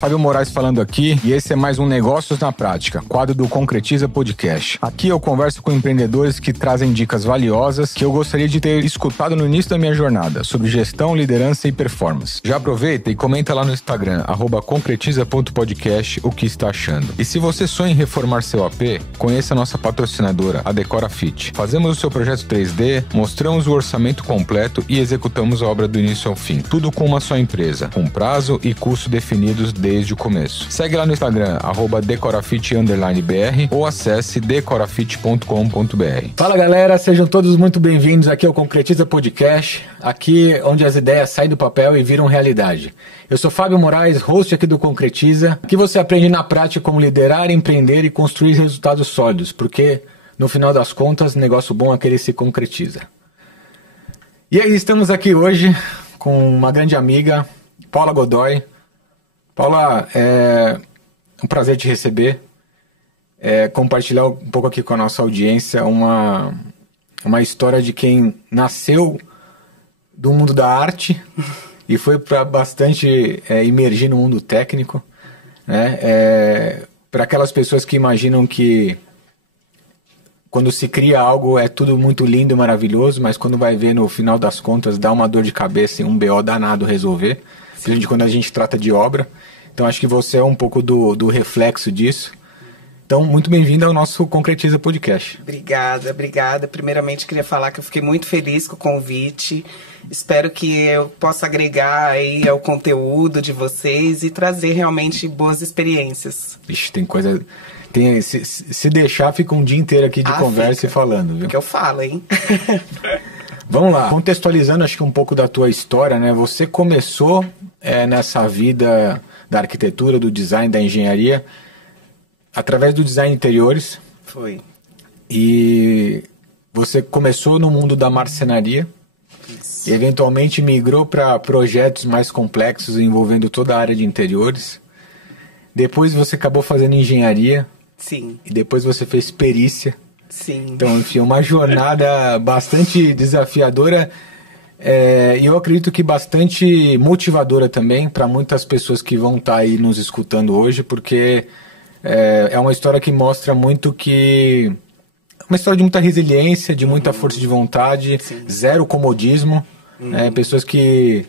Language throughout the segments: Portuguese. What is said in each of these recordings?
Fábio Moraes falando aqui, e esse é mais um Negócios na Prática, quadro do Concretiza Podcast. Aqui eu converso com empreendedores que trazem dicas valiosas que eu gostaria de ter escutado no início da minha jornada, sobre gestão, liderança e performance. Já aproveita e comenta lá no Instagram, @concretiza.podcast, o que está achando. E se você sonha em reformar seu AP, conheça a nossa patrocinadora, a Decora Fit. Fazemos o seu projeto 3D, mostramos o orçamento completo e executamos a obra do início ao fim. Tudo com uma só empresa, com prazo e custo definidos desde o começo. Segue lá no Instagram, @decorafit_br ou acesse decorafit.com.br. Fala galera, sejam todos muito bem-vindos aqui ao Concretiza Podcast, aqui onde as ideias saem do papel e viram realidade. Eu sou Fábio Moraes, host aqui do Concretiza. Aqui você aprende na prática como liderar, empreender e construir resultados sólidos, porque no final das contas, negócio bom é aquele que se concretiza. E aí, estamos aqui hoje com uma grande amiga, Paula Godoy. Paula, é um prazer te receber, compartilhar um pouco aqui com a nossa audiência uma história de quem nasceu do mundo da arte e foi para bastante imergir no mundo técnico, né? Para aquelas pessoas que imaginam que quando se cria algo é tudo muito lindo e maravilhoso, mas quando vai ver no final das contas dá uma dor de cabeça e um BO danado resolver, principalmente quando a gente trata de obra. Então acho que você é um pouco do reflexo disso. Então, muito bem-vindo ao nosso Concretiza Podcast. Obrigada. Primeiramente, queria falar que eu fiquei muito feliz com o convite. Espero que eu possa agregar aí ao conteúdo de vocês e trazer realmente boas experiências. Ixi, tem coisa... se deixar, fica um dia inteiro aqui de conversa e falando, viu? Porque eu falo, hein? Vamos lá. Contextualizando, acho que um pouco da tua história, né? Você começou nessa vida da arquitetura, do design, da engenharia, através do design de interiores. Foi. E você começou no mundo da marcenaria. Isso. E eventualmente migrou para projetos mais complexos envolvendo toda a área de interiores. Depois você acabou fazendo engenharia. Sim. E depois você fez perícia. Sim. Então, enfim, uma jornada bastante desafiadora. E eu acredito que bastante motivadora também para muitas pessoas que vão estar aí nos escutando hoje, porque é uma história que mostra muito que... uma história de muita resiliência, de muita força de vontade, Sim. Zero comodismo, pessoas que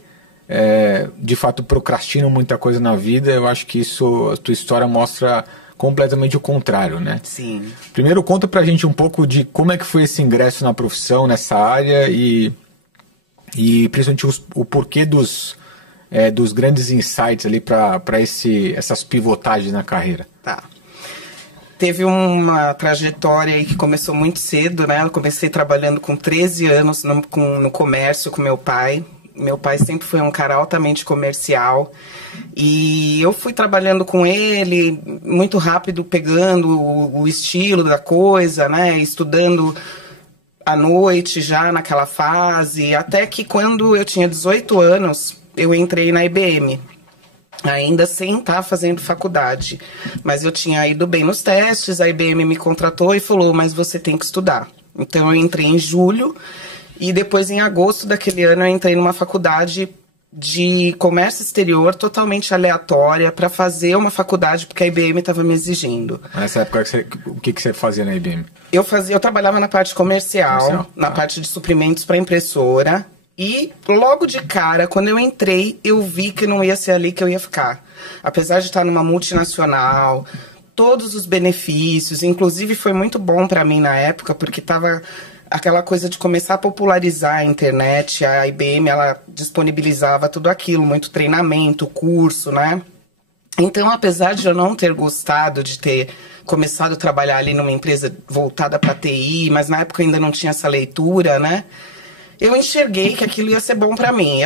de fato procrastinam muita coisa na vida. Eu acho que isso, a tua história mostra completamente o contrário, né? Sim. Primeiro, conta pra gente um pouco de como é que foi esse ingresso na profissão, nessa área e principalmente o porquê dos grandes insights ali para essas pivotagens na carreira. Tá. Teve uma trajetória aí que começou muito cedo, né? Eu comecei trabalhando com 13 anos no comércio com meu pai. Meu pai sempre foi um cara altamente comercial e eu fui trabalhando com ele muito rápido, pegando o estilo da coisa, né? Estudando à noite já naquela fase, até que quando eu tinha 18 anos, eu entrei na IBM, ainda sem estar fazendo faculdade. Mas eu tinha ido bem nos testes, a IBM me contratou e falou, mas você tem que estudar. Então eu entrei em julho e depois em agosto daquele ano eu entrei numa faculdade de comércio exterior totalmente aleatória para fazer uma faculdade porque a IBM estava me exigindo. Nessa época, o que você fazia na IBM? Eu trabalhava na parte comercial, na parte de suprimentos para impressora. E logo de cara, quando eu entrei, eu vi que não ia ser ali que eu ia ficar. Apesar de estar numa multinacional, todos os benefícios, inclusive foi muito bom para mim na época, porque estava aquela coisa de começar a popularizar a internet. A IBM, ela disponibilizava tudo aquilo, muito treinamento, curso, né? Então, apesar de eu não ter gostado de ter começado a trabalhar ali numa empresa voltada para TI, mas na época ainda não tinha essa leitura, né? Eu enxerguei que aquilo ia ser bom para mim.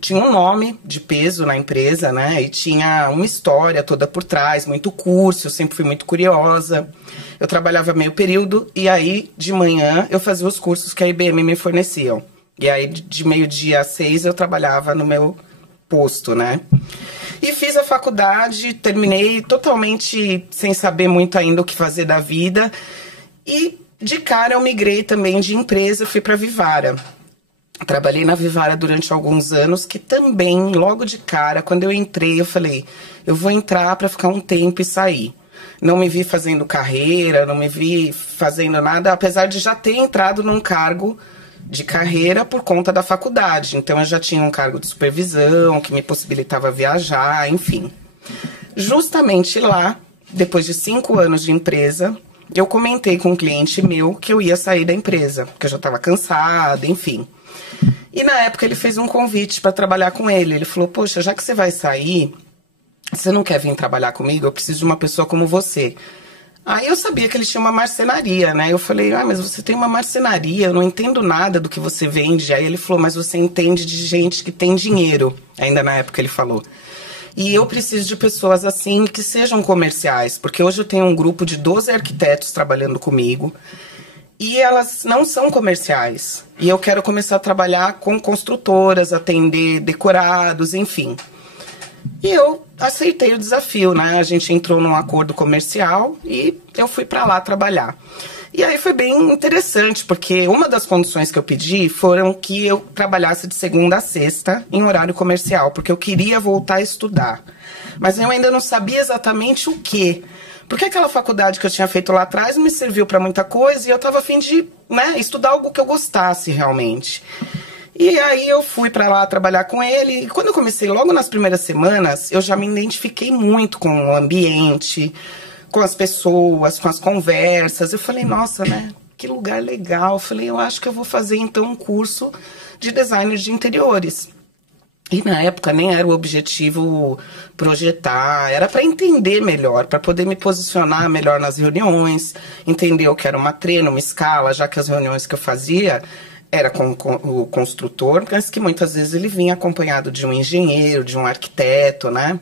Tinha um nome de peso na empresa, né? E tinha uma história toda por trás, muito curso, eu sempre fui muito curiosa. Eu trabalhava meio período e aí, de manhã, eu fazia os cursos que a IBM me forneciam. E aí, de meio-dia às 6, eu trabalhava no meu posto, né? E fiz a faculdade, terminei totalmente sem saber muito ainda o que fazer da vida. E, de cara, eu migrei também de empresa, fui para a Vivara. Trabalhei na Vivara durante alguns anos, que também, logo de cara, quando eu entrei, eu falei, eu vou entrar para ficar um tempo e sair. Não me vi fazendo carreira, não me vi fazendo nada, apesar de já ter entrado num cargo de carreira por conta da faculdade. Então, eu já tinha um cargo de supervisão, que me possibilitava viajar, enfim. Justamente lá, depois de 5 anos de empresa, eu comentei com um cliente meu que eu ia sair da empresa, porque eu já estava cansada, enfim. E na época ele fez um convite para trabalhar com ele. Ele falou, poxa, já que você vai sair, você não quer vir trabalhar comigo? Eu preciso de uma pessoa como você. Aí eu sabia que ele tinha uma marcenaria, né? Eu falei, mas você tem uma marcenaria, eu não entendo nada do que você vende. Aí ele falou, mas você entende de gente que tem dinheiro. Ainda na época ele falou. E eu preciso de pessoas assim que sejam comerciais, porque hoje eu tenho um grupo de 12 arquitetos trabalhando comigo e elas não são comerciais. E eu quero começar a trabalhar com construtoras, atender decorados, enfim. E eu aceitei o desafio, né? A gente entrou num acordo comercial e eu fui para lá trabalhar. E aí foi bem interessante, porque uma das condições que eu pedi foram que eu trabalhasse de segunda a sexta em horário comercial, porque eu queria voltar a estudar. Mas eu ainda não sabia exatamente o quê. Porque aquela faculdade que eu tinha feito lá atrás não me serviu para muita coisa e eu estava a fim de, né, estudar algo que eu gostasse realmente. E aí eu fui para lá trabalhar com ele. E quando eu comecei, logo nas primeiras semanas, eu já me identifiquei muito com o ambiente, com as pessoas, com as conversas. Eu falei, nossa, né? Que lugar legal. Eu falei, eu acho que eu vou fazer, então, um curso de designer de interiores. E, na época, nem era o objetivo projetar. Era para entender melhor, para poder me posicionar melhor nas reuniões, entender o que era uma trena, uma escala, já que as reuniões que eu fazia era com o construtor, mas que muitas vezes ele vinha acompanhado de um engenheiro, de um arquiteto, né?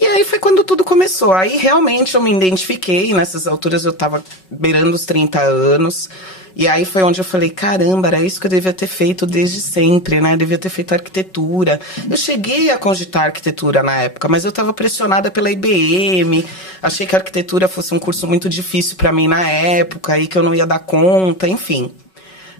E aí foi quando tudo começou. Aí realmente eu me identifiquei, nessas alturas eu estava beirando os 30 anos. E aí foi onde eu falei, caramba, era isso que eu devia ter feito desde sempre, né? Eu devia ter feito arquitetura. Eu cheguei a cogitar arquitetura na época, mas eu estava pressionada pela IBM. Achei que a arquitetura fosse um curso muito difícil para mim na época e que eu não ia dar conta, enfim.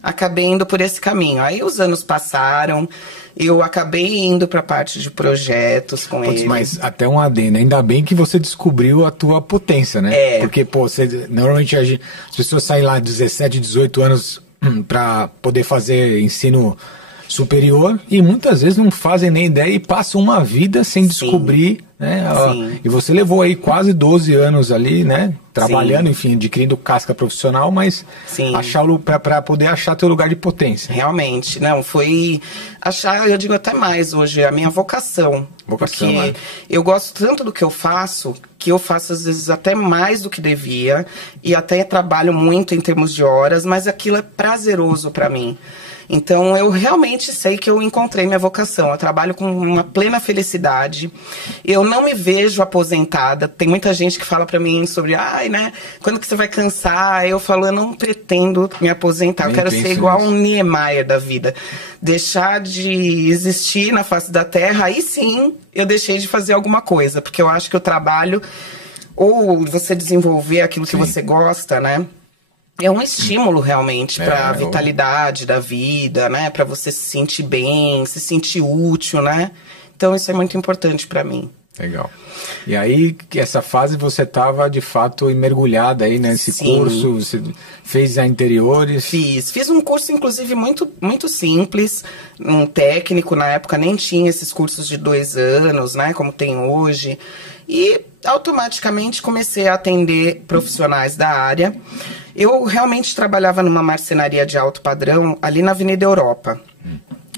Acabei indo por esse caminho. Aí os anos passaram, eu acabei indo para a parte de projetos com ele. Mas até um adendo, ainda bem que você descobriu a tua potência, né? Porque, pô, normalmente as pessoas saem lá 17, 18 anos para poder fazer ensino superior e muitas vezes não fazem nem ideia e passam uma vida sem descobrir, né? E você levou aí quase 12 anos ali, né? Trabalhando, enfim, adquirindo casca profissional, mas para poder achar teu lugar de potência. Realmente, não, foi achar, eu digo até mais hoje, a minha vocação. Porque eu gosto tanto do que eu faço, que eu faço às vezes até mais do que devia, e até trabalho muito em termos de horas, mas aquilo é prazeroso para mim. Então, eu realmente sei que eu encontrei minha vocação. Eu trabalho com uma plena felicidade. Eu não me vejo aposentada. Tem muita gente que fala pra mim sobre, né, quando que você vai cansar? Eu falo, eu não pretendo me aposentar. Eu quero ser igual um Niemeyer da vida. Deixar de existir na face da Terra, aí sim eu deixei de fazer alguma coisa. Porque eu acho que o trabalho, ou você desenvolver aquilo que você gosta, né? É um estímulo realmente para a vitalidade da vida, né? Para você se sentir bem, se sentir útil, né? Então isso é muito importante para mim. Legal. E aí, essa fase você estava de fato mergulhada aí nesse curso, você fez a interiores? Fiz um curso inclusive muito simples, um técnico, na época nem tinha esses cursos de 2 anos, né? Como tem hoje. E automaticamente comecei a atender profissionais da área. Eu realmente trabalhava numa marcenaria de alto padrão ali na Avenida Europa.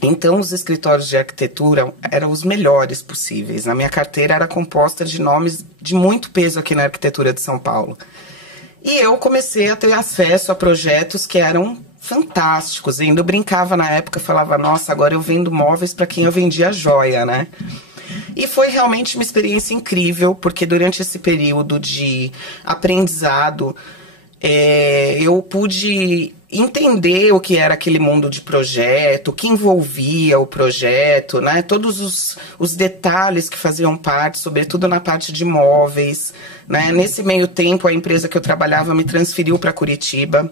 Então, os escritórios de arquitetura eram os melhores possíveis. Na minha carteira era composta de nomes de muito peso aqui na arquitetura de São Paulo. E eu comecei a ter acesso a projetos que eram fantásticos. E ainda eu brincava na época, falava, nossa, agora eu vendo móveis para quem eu vendia joia, né? E foi realmente uma experiência incrível, porque durante esse período de aprendizado, eu pude entender o que era aquele mundo de projeto, o que envolvia o projeto, né? Todos os detalhes que faziam parte, sobretudo na parte de imóveis, né? Nesse meio tempo, a empresa que eu trabalhava me transferiu para Curitiba.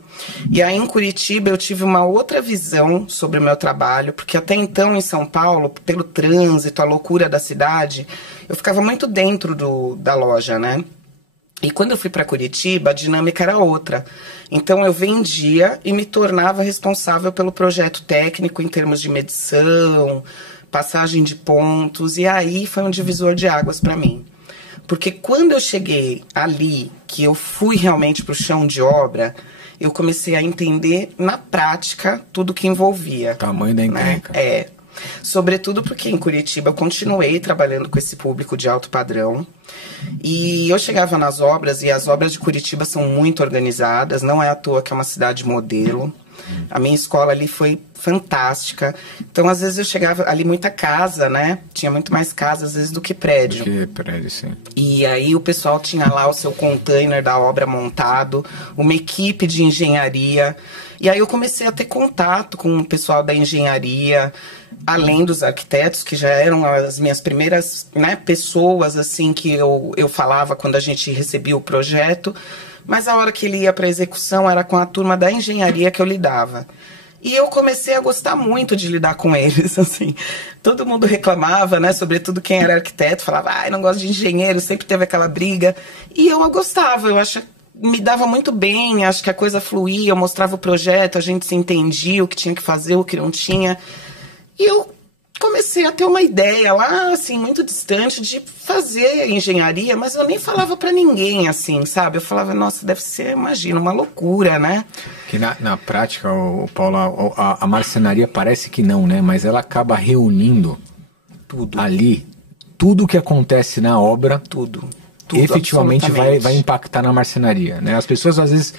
E aí, em Curitiba, eu tive uma outra visão sobre o meu trabalho, porque até então, em São Paulo, pelo trânsito, a loucura da cidade, eu ficava muito dentro da loja, né? E quando eu fui para Curitiba, a dinâmica era outra. Então, eu vendia e me tornava responsável pelo projeto técnico em termos de medição, passagem de pontos. E aí foi um divisor de águas para mim. Porque quando eu cheguei ali, que eu fui realmente para o chão de obra, eu comecei a entender na prática tudo que envolvia. O tamanho da encrenca. Né? Sobretudo porque em Curitiba eu continuei trabalhando com esse público de alto padrão. E eu chegava nas obras, e as obras de Curitiba são muito organizadas, não é à toa que é uma cidade modelo. A minha escola ali foi fantástica. Então, às vezes, eu chegava ali muita casa, né? Tinha muito mais casa, às vezes, do que prédio. Do que prédio, sim. E aí o pessoal tinha lá o seu container da obra montado, uma equipe de engenharia. E aí eu comecei a ter contato com o pessoal da engenharia, além dos arquitetos, que já eram as minhas primeiras, né, pessoas assim que eu falava quando a gente recebia o projeto. Mas a hora que ele ia para a execução era com a turma da engenharia que eu lidava. E eu comecei a gostar muito de lidar com eles, assim. Todo mundo reclamava, né? Sobretudo quem era arquiteto, falava, ai, não gosto de engenheiro, sempre teve aquela briga. E eu gostava, eu acho, me dava muito bem, acho que a coisa fluía, eu mostrava o projeto, a gente se entendia, o que tinha que fazer, o que não tinha. E eu comecei a ter uma ideia lá, assim, muito distante de fazer engenharia, mas eu nem falava pra ninguém, assim, sabe? Eu falava, nossa, deve ser, imagina, uma loucura, né? Que na prática, Paulo, a marcenaria parece que não, né? Mas ela acaba reunindo tudo ali, tudo que acontece na obra, tudo efetivamente vai impactar na marcenaria, né? As pessoas às vezes,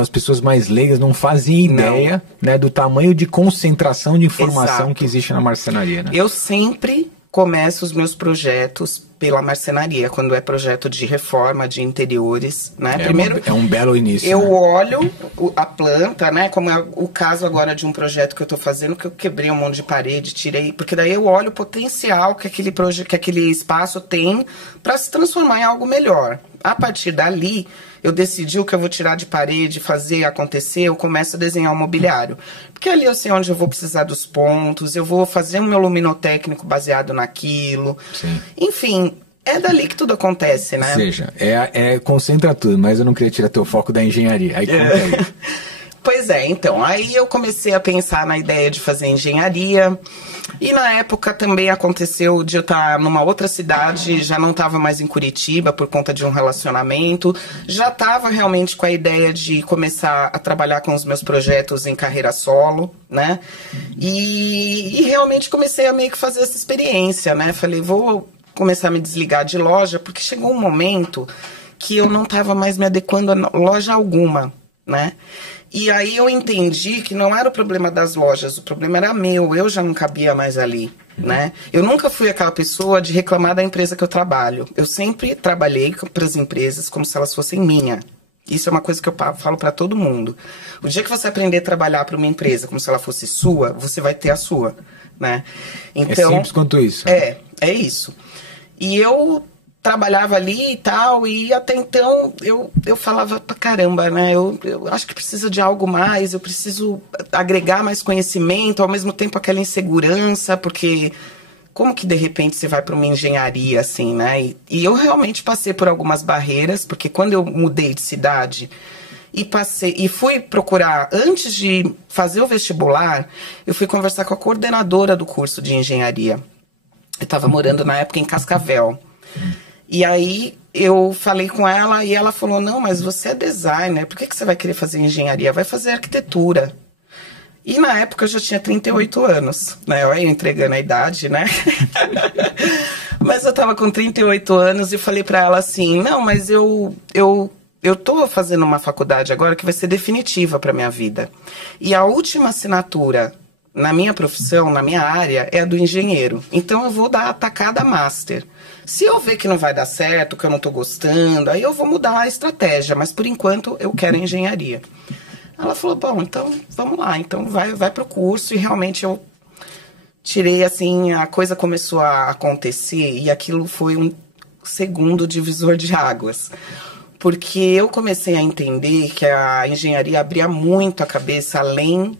as pessoas mais leigas não fazem ideia, né, do tamanho de concentração de informação que existe na marcenaria, né? Eu sempre começo os meus projetos pela marcenaria, quando é projeto de reforma, de interiores, né? Primeiro, é um belo início. Eu olho a planta, né? Como é o caso agora de um projeto que eu estou fazendo, que eu quebrei um monte de parede, tirei, porque daí eu olho o potencial que aquele espaço tem para se transformar em algo melhor. A partir dali, eu decidi o que eu vou tirar de parede, fazer acontecer, eu começo a desenhar o mobiliário. Porque ali eu sei onde eu vou precisar dos pontos, eu vou fazer o meu luminotécnico baseado naquilo. Sim. Enfim, é dali que tudo acontece, né? Ou seja, concentra tudo, mas eu não queria tirar teu foco da engenharia. Aí conta aí. Pois é, então, aí eu comecei a pensar na ideia de fazer engenharia. E na época também aconteceu de eu estar numa outra cidade, já não estava mais em Curitiba por conta de um relacionamento, já estava realmente com a ideia de começar a trabalhar com os meus projetos em carreira solo, né? E realmente comecei a meio que fazer essa experiência, né? Falei, vou começar a me desligar de loja, porque chegou um momento que eu não estava mais me adequando a loja alguma, né? E aí eu entendi que não era o problema das lojas, o problema era meu, eu já não cabia mais ali, né? Eu nunca fui aquela pessoa de reclamar da empresa que eu trabalho. Eu sempre trabalhei para as empresas como se elas fossem minha. Isso é uma coisa que eu falo para todo mundo. O dia que você aprender a trabalhar para uma empresa como se ela fosse sua, você vai ter a sua, né? Então, é simples quanto isso. É isso. E eu trabalhava ali e tal, e até então eu falava pra caramba, né? Eu acho que precisa de algo mais, eu preciso agregar mais conhecimento, ao mesmo tempo aquela insegurança, porque como que de repente você vai para uma engenharia assim, né? E eu realmente passei por algumas barreiras, porque quando eu mudei de cidade e fui procurar, antes de fazer o vestibular, eu fui conversar com a coordenadora do curso de engenharia. Eu estava morando na época em Cascavel. E aí eu falei com ela e ela falou, não, mas você é designer, por que você vai querer fazer engenharia? Vai fazer arquitetura. E na época eu já tinha 38 anos, né? Eu ia entregando a idade, né? Mas eu tava com 38 anos e falei pra ela assim, não, mas eu tô fazendo uma faculdade agora que vai ser definitiva pra minha vida. E a última assinatura na minha profissão, na minha área, é a do engenheiro. Então eu vou dar a tacada master. Se eu ver que não vai dar certo, que eu não tô gostando, aí eu vou mudar a estratégia, mas por enquanto eu quero engenharia. Ela falou, bom, então vamos lá, então vai pro curso, e realmente eu tirei, assim, a coisa começou a acontecer, e aquilo foi um segundo divisor de águas. Porque eu comecei a entender que a engenharia abria muito a cabeça além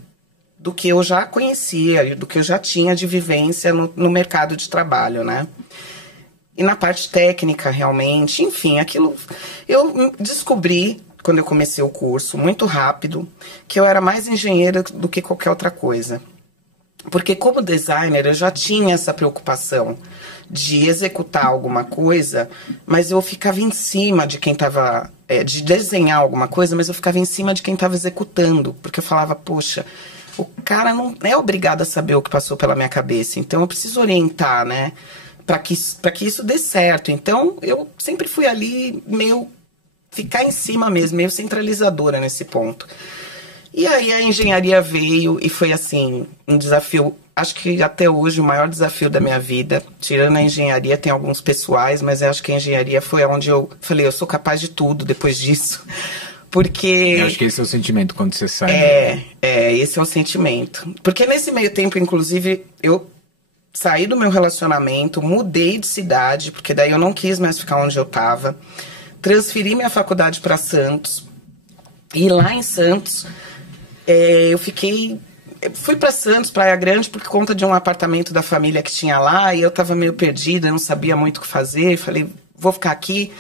do que eu já conhecia, do que eu já tinha de vivência no mercado de trabalho, né? E na parte técnica, realmente, enfim, aquilo... Eu descobri, quando eu comecei o curso, muito rápido, que eu era mais engenheira do que qualquer outra coisa. Porque como designer eu já tinha essa preocupação de executar alguma coisa, mas eu ficava em cima de quem estava... de desenhar alguma coisa, mas eu ficava em cima de quem estava executando. Porque eu falava, poxa, o cara não é obrigado a saber o que passou pela minha cabeça, então eu preciso orientar, né? Para que isso dê certo. Então eu sempre fui ali meio... ficar em cima mesmo, meio centralizadora nesse ponto. E aí a engenharia veio e foi assim, um desafio, acho que até hoje o maior desafio da minha vida. Tirando a engenharia, tem alguns pessoais, mas eu acho que a engenharia foi onde eu falei, eu sou capaz de tudo depois disso. Porque... Eu acho que esse é o sentimento quando você sai. Esse é o sentimento. Porque nesse meio tempo, inclusive, eu saí do meu relacionamento, mudei de cidade, porque daí eu não quis mais ficar onde eu estava. Transferi minha faculdade para Santos. E lá em Santos... eu fui para Santos, Praia Grande, por conta de um apartamento da família que tinha lá, e eu estava meio perdida, não sabia muito o que fazer, falei, vou ficar aqui.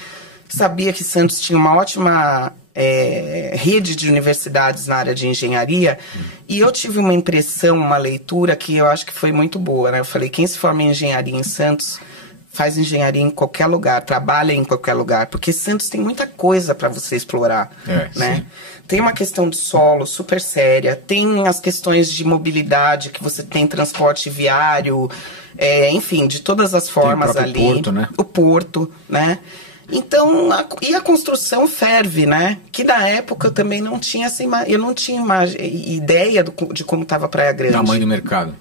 Sabia que Santos tinha uma ótima rede de universidades na área de engenharia, e eu tive uma impressão, uma leitura que eu acho que foi muito boa, né? Eu falei, quem se forma em engenharia em Santos faz engenharia em qualquer lugar, trabalha em qualquer lugar, porque Santos tem muita coisa para você explorar, né? Sim. Tem uma questão de solo super séria, tem as questões de mobilidade, que você tem transporte viário, enfim, de todas as formas ali. O porto, né? O porto, né? Então, e a construção ferve, né? Que na época eu também não tinha eu não tinha ideia de como estava a Praia Grande. Tamanho do mercado.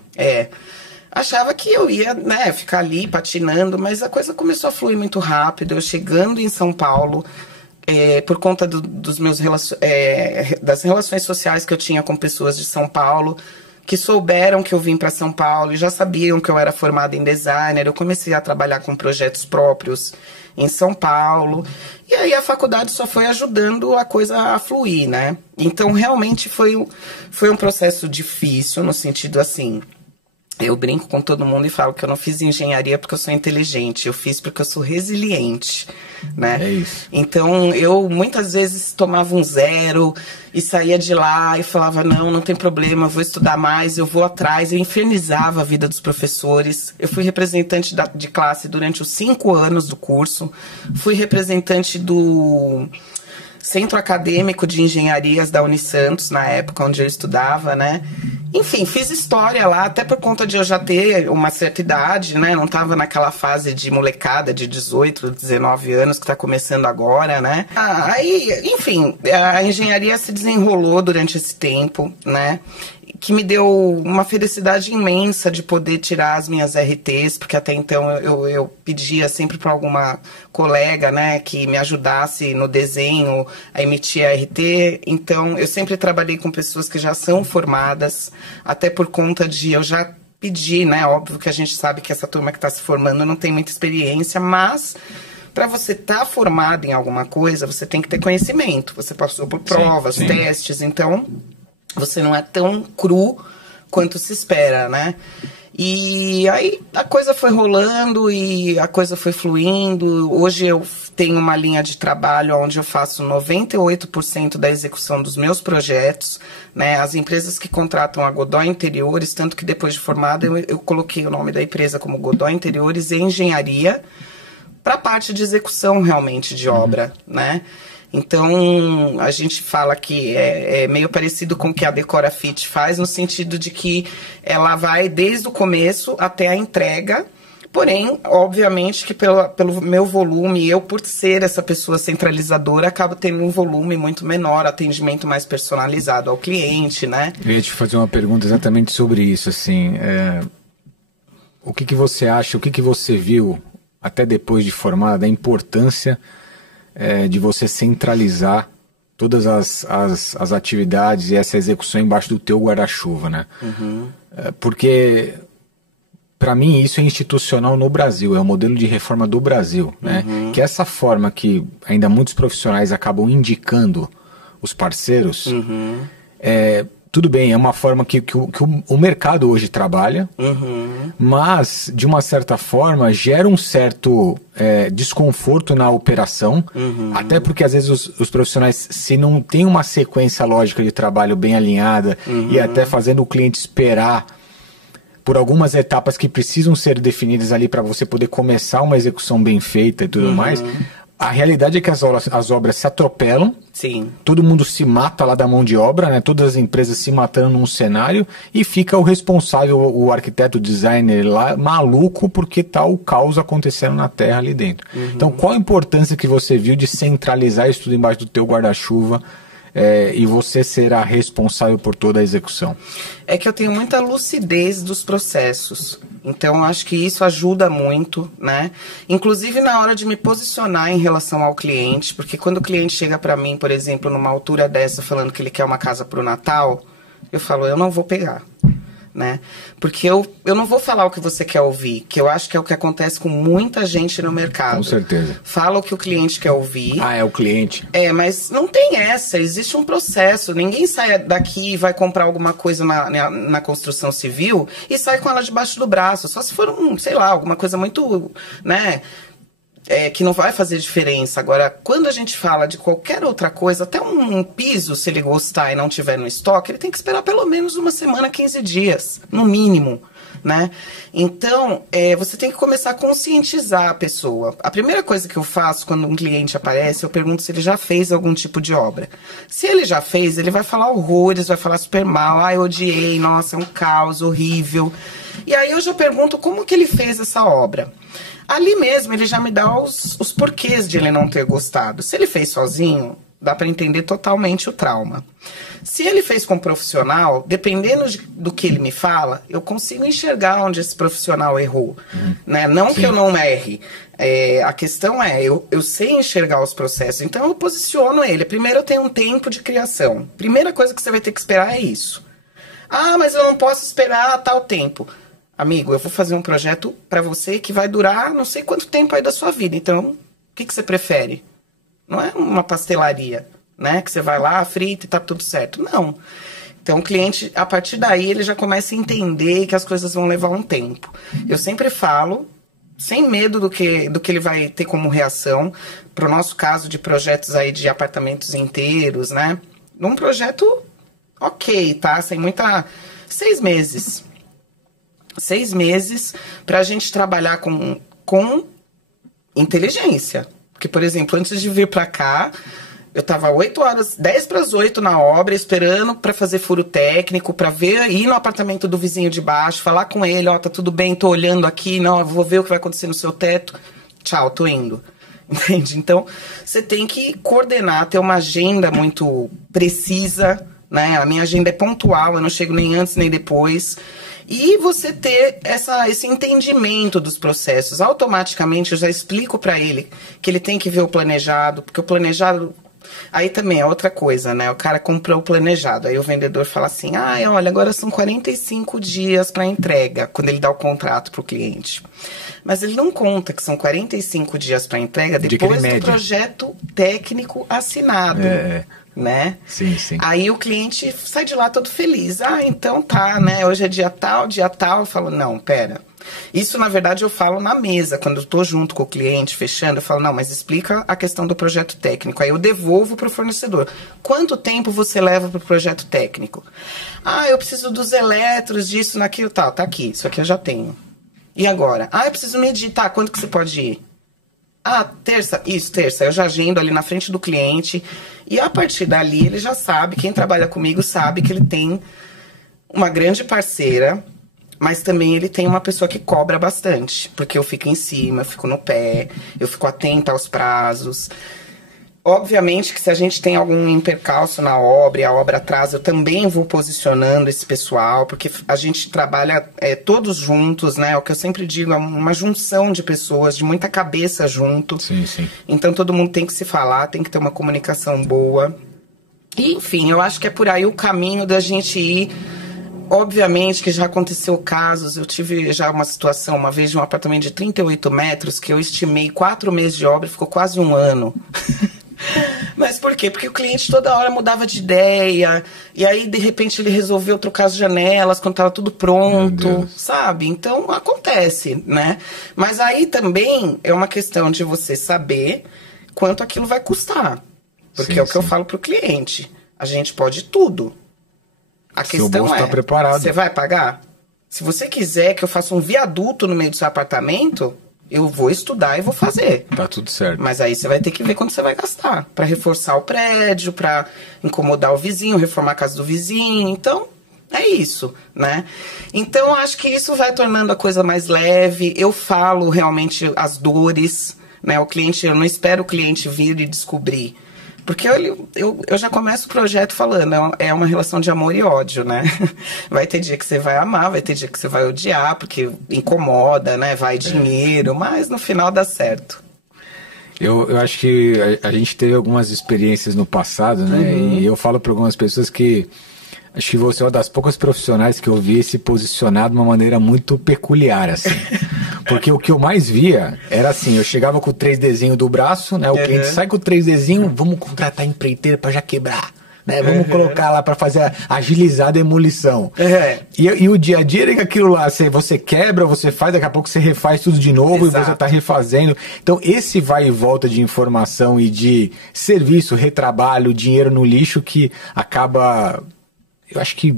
Achava que eu ia, né, ficar ali patinando, mas a coisa começou a fluir muito rápido. Eu chegando em São Paulo, por conta dos meus das relações sociais que eu tinha com pessoas de São Paulo, que souberam que eu vim para São Paulo e já sabiam que eu era formada em designer, eu comecei a trabalhar com projetos próprios em São Paulo. E aí a faculdade só foi ajudando a coisa a fluir, né? Então, realmente foi um processo difícil, no sentido assim... Eu brinco com todo mundo e falo que eu não fiz engenharia porque eu sou inteligente, eu fiz porque eu sou resiliente, né? É isso. Então, eu muitas vezes tomava um 0 e saía de lá e falava, não tem problema, eu vou estudar mais, eu vou atrás. Eu infernizava a vida dos professores. Eu fui representante de classe durante os 5 anos do curso, fui representante do Centro Acadêmico de Engenharias da Unisantos, na época onde eu estudava, né? Enfim, fiz história lá, até por conta de eu já ter uma certa idade, né? Não tava naquela fase de molecada de 18, 19 anos que tá começando agora, né? Aí, enfim, a engenharia se desenrolou durante esse tempo, né? Que me deu uma felicidade imensa de poder tirar as minhas RTs, porque até então eu pedia sempre para alguma colega, né, que me ajudasse no desenho a emitir a RT. Então, eu sempre trabalhei com pessoas que já são formadas, até por conta de eu já pedir, né, óbvio que a gente sabe que essa turma que está se formando não tem muita experiência, mas... Para você estar formado em alguma coisa, você tem que ter conhecimento. Você passou por provas, sim. Testes, então... Você não é tão cru quanto se espera, né? E aí a coisa foi rolando e a coisa foi fluindo. Hoje eu tenho uma linha de trabalho onde eu faço 98% da execução dos meus projetos, né? As empresas que contratam a Godoy Interiores, tanto que depois de formada eu coloquei o nome da empresa como Godoy Interiores e Engenharia, para a parte de execução realmente de obra, né? Então, a gente fala que é meio parecido com o que a Decora Fit faz, no sentido de que ela vai desde o começo até a entrega, porém, obviamente que pelo meu volume, eu por ser essa pessoa centralizadora, acabo tendo um volume muito menor, atendimento mais personalizado ao cliente, né? Eu ia te fazer uma pergunta exatamente sobre isso, assim, o que você acha, o que você viu até depois de formada, da importância de você centralizar todas as atividades e essa execução embaixo do teu guarda-chuva, né? Porque, para mim, isso é institucional no Brasil, é o modelo de reforma do Brasil, né? Que essa forma que ainda muitos profissionais acabam indicando os parceiros, tudo bem, é uma forma que o mercado hoje trabalha, mas, de uma certa forma, gera um certo desconforto na operação, até porque, às vezes, os profissionais, se não tem uma sequência lógica de trabalho bem alinhada e até fazendo o cliente esperar por algumas etapas que precisam ser definidas ali para você poder começar uma execução bem feita e tudo mais, a realidade é que as obras se atropelam. Sim. Todo mundo se mata lá da mão de obra, né? Todas as empresas se matando num cenário e fica o responsável, o arquiteto, o designer lá, maluco porque tá o caos acontecendo na terra ali dentro. Então, qual a importância que você viu de centralizar isso tudo embaixo do teu guarda-chuva e você será responsável por toda a execução? É que eu tenho muita lucidez dos processos. Então, acho que isso ajuda muito, né? Inclusive na hora de me posicionar em relação ao cliente, porque quando o cliente chega para mim, por exemplo, numa altura dessa, falando que ele quer uma casa para o Natal, eu falo, eu não vou pegar, né? Porque eu não vou falar o que você quer ouvir, que eu acho que é o que acontece com muita gente no mercado. Com certeza. Fala o que o cliente quer ouvir. Ah, é o cliente. Mas não tem essa, existe um processo. Ninguém sai daqui e vai comprar alguma coisa na construção civil e sai com ela debaixo do braço. Só se for sei lá, alguma coisa muito, né, que não vai fazer diferença. Agora, quando a gente fala de qualquer outra coisa, até um piso, se ele gostar e não tiver no estoque, ele tem que esperar pelo menos uma semana, 15 dias, no mínimo, né? Então, você tem que começar a conscientizar a pessoa. A primeira coisa que eu faço quando um cliente aparece, eu pergunto se ele já fez algum tipo de obra. Se ele já fez, ele vai falar horrores, vai falar super mal, eu odiei, nossa, é um caos, horrível. E aí eu já pergunto como que ele fez essa obra. Ali mesmo ele já me dá os porquês de ele não ter gostado. Se ele fez sozinho, dá para entender totalmente o trauma. Se ele fez com um profissional, dependendo do que ele me fala, eu consigo enxergar onde esse profissional errou. Né? Não que eu não erre. A questão eu sei enxergar os processos. Então eu posiciono ele. Primeiro eu tenho um tempo de criação. Primeira coisa que você vai ter que esperar é isso. Ah, mas eu não posso esperar tal tempo. Amigo, eu vou fazer um projeto para você que vai durar não sei quanto tempo aí da sua vida. Então, o que você prefere? Não é uma pastelaria, né? Que você vai lá, frita e tá tudo certo. Não. Então, o cliente, a partir daí, ele já começa a entender que as coisas vão levar um tempo. Eu sempre falo, sem medo do que ele vai ter como reação, pro nosso caso de projetos aí de apartamentos inteiros, né? Num projeto, ok, tá? Sem muita... 6 meses. 6 meses para a gente trabalhar com inteligência. Porque, por exemplo, antes de vir para cá, eu estava 8 horas, 10 para as 8 na obra, esperando para fazer furo técnico, para ir no apartamento do vizinho de baixo, falar com ele, tá tudo bem, tô olhando aqui, não, vou ver o que vai acontecer no seu teto. Tchau, tô indo. Entende? Então, você tem que coordenar, ter uma agenda muito precisa, né? A minha agenda é pontual, eu não chego nem antes nem depois. E você ter esse entendimento dos processos. Automaticamente eu já explico para ele que ele tem que ver o planejado, porque o planejado... Aí também é outra coisa, né? O cara comprou o planejado, aí o vendedor fala assim, olha, agora são 45 dias para entrega, quando ele dá o contrato para o cliente. Mas ele não conta que são 45 dias para entrega depois do projeto técnico assinado. Né? Sim, sim. Aí o cliente sai de lá todo feliz. Então tá, né? Hoje é dia tal. Eu falo, não, pera. Isso, na verdade, eu falo na mesa. Quando eu tô junto com o cliente, fechando, eu falo, não, mas explica a questão do projeto técnico. Aí eu devolvo pro fornecedor. Quanto tempo você leva pro projeto técnico? Eu preciso dos eletros, disso, naquilo, tal. Tá aqui, isso aqui eu já tenho. E agora? Eu preciso medir, tá, quando que você pode ir? Terça. Eu já agendo ali na frente do cliente. E a partir dali, ele já sabe, quem trabalha comigo sabe que ele tem uma grande parceira, mas também ele tem uma pessoa que cobra bastante. Porque eu fico em cima, eu fico no pé, eu fico atenta aos prazos. Obviamente que se a gente tem algum percalço na obra e a obra atrasa, eu também vou posicionando esse pessoal, porque a gente trabalha todos juntos, né? O que eu sempre digo, é uma junção de pessoas, de muita cabeça junto. Sim, sim. Então todo mundo tem que se falar, tem que ter uma comunicação boa. E, enfim, eu acho que é por aí o caminho da gente ir. Obviamente que já aconteceu casos, eu tive já uma situação uma vez de um apartamento de 38 metros que eu estimei 4 meses de obra e ficou quase 1 ano. Mas por quê? Porque o cliente toda hora mudava de ideia, e aí de repente ele resolveu trocar as janelas quando estava tudo pronto, sabe? Então acontece, né? Mas aí também é uma questão de você saber quanto aquilo vai custar. Porque Sim, é o que eu sim. falo pro cliente. A gente pode tudo. A Seu questão bolso é, tá preparado. você vai pagar? Se você quiser que eu faça um viaduto no meio do seu apartamento, eu vou estudar e vou fazer. Tá tudo certo. Mas aí você vai ter que ver quanto você vai gastar. Pra reforçar o prédio, pra incomodar o vizinho, reformar a casa do vizinho. Então, é isso, né? Então, acho que isso vai tornando a coisa mais leve. Eu falo realmente as dores, né? O cliente, eu não espero o cliente vir e descobrir. Porque eu já começo o projeto falando, é uma relação de amor e ódio, né? Vai ter dia que você vai amar, vai ter dia que você vai odiar, porque incomoda, né? Vai dinheiro, mas no final dá certo. Eu acho que a gente teve algumas experiências no passado, né? E eu falo para algumas pessoas que acho que você é uma das poucas profissionais que eu vi se posicionar de uma maneira muito peculiar, assim. Porque o que eu mais via era assim, eu chegava com o 3Dzinho do braço, né? O cliente sai com o 3Dzinho, vamos contratar empreiteiro para já quebrar, né? Vamos colocar lá para fazer agilizar a demolição. E o dia a dia é que aquilo lá, você quebra, você faz, daqui a pouco você refaz tudo de novo. Exato. E você tá refazendo. Então esse vai e volta de informação e de serviço, retrabalho, dinheiro no lixo que acaba, eu acho que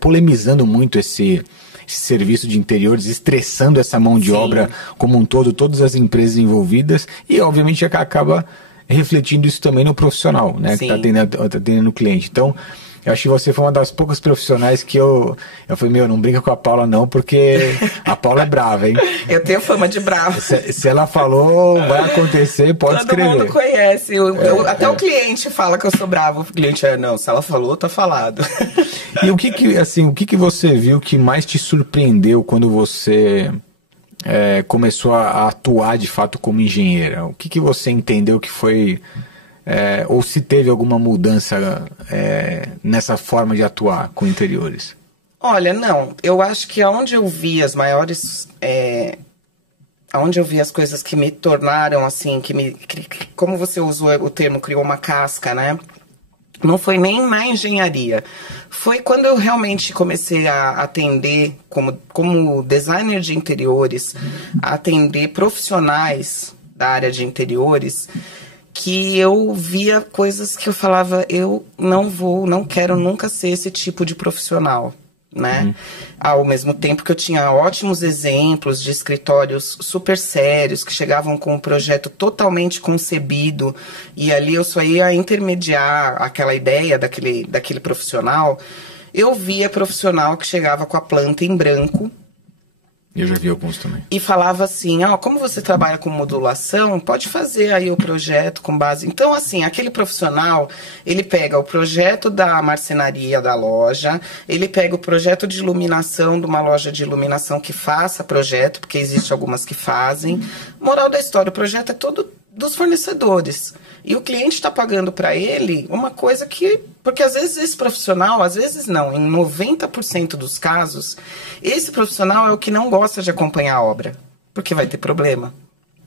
polemizando muito esse serviço de interiores, estressando essa mão de obra como um todo, todas as empresas envolvidas, e obviamente acaba refletindo isso também no profissional, né, que está atendendo o cliente. Então, eu acho que você foi uma das poucas profissionais que eu falei, não brinca com a Paula não, porque a Paula é brava, hein? Eu tenho fama de brava. Se ela falou, vai acontecer, pode escrever. Todo mundo conhece. Até o cliente fala que eu sou bravo. O cliente não, se ela falou, tá falado. E o que você viu que mais te surpreendeu quando você começou a atuar de fato como engenheira? O que você entendeu que foi... ou se teve alguma mudança nessa forma de atuar com interiores? Olha, não. Eu acho que aonde eu vi as maiores... aonde eu vi as coisas que me tornaram assim, como você usou o termo, criou uma casca, né? Não foi nem na engenharia. Foi quando eu realmente comecei a atender, como designer de interiores, a atender profissionais da área de interiores, que eu via coisas que eu falava, eu não quero nunca ser esse tipo de profissional, né? Ao mesmo tempo que eu tinha ótimos exemplos de escritórios super sérios, que chegavam com um projeto totalmente concebido, e ali eu só ia intermediar aquela ideia daquele profissional. Eu via profissional que chegava com a planta em branco. Eu já vi alguns também. E falava assim, como você trabalha com modulação, pode fazer aí o projeto com base... Então, assim, aquele profissional, ele pega o projeto da marcenaria da loja, ele pega o projeto de iluminação de uma loja de iluminação que faça projeto, porque existem algumas que fazem. Moral da história, o projeto é todo dos fornecedores. E o cliente está pagando para ele uma coisa que... Porque às vezes esse profissional, às vezes não, em 90% dos casos, esse profissional é o que não gosta de acompanhar a obra, porque vai ter problema,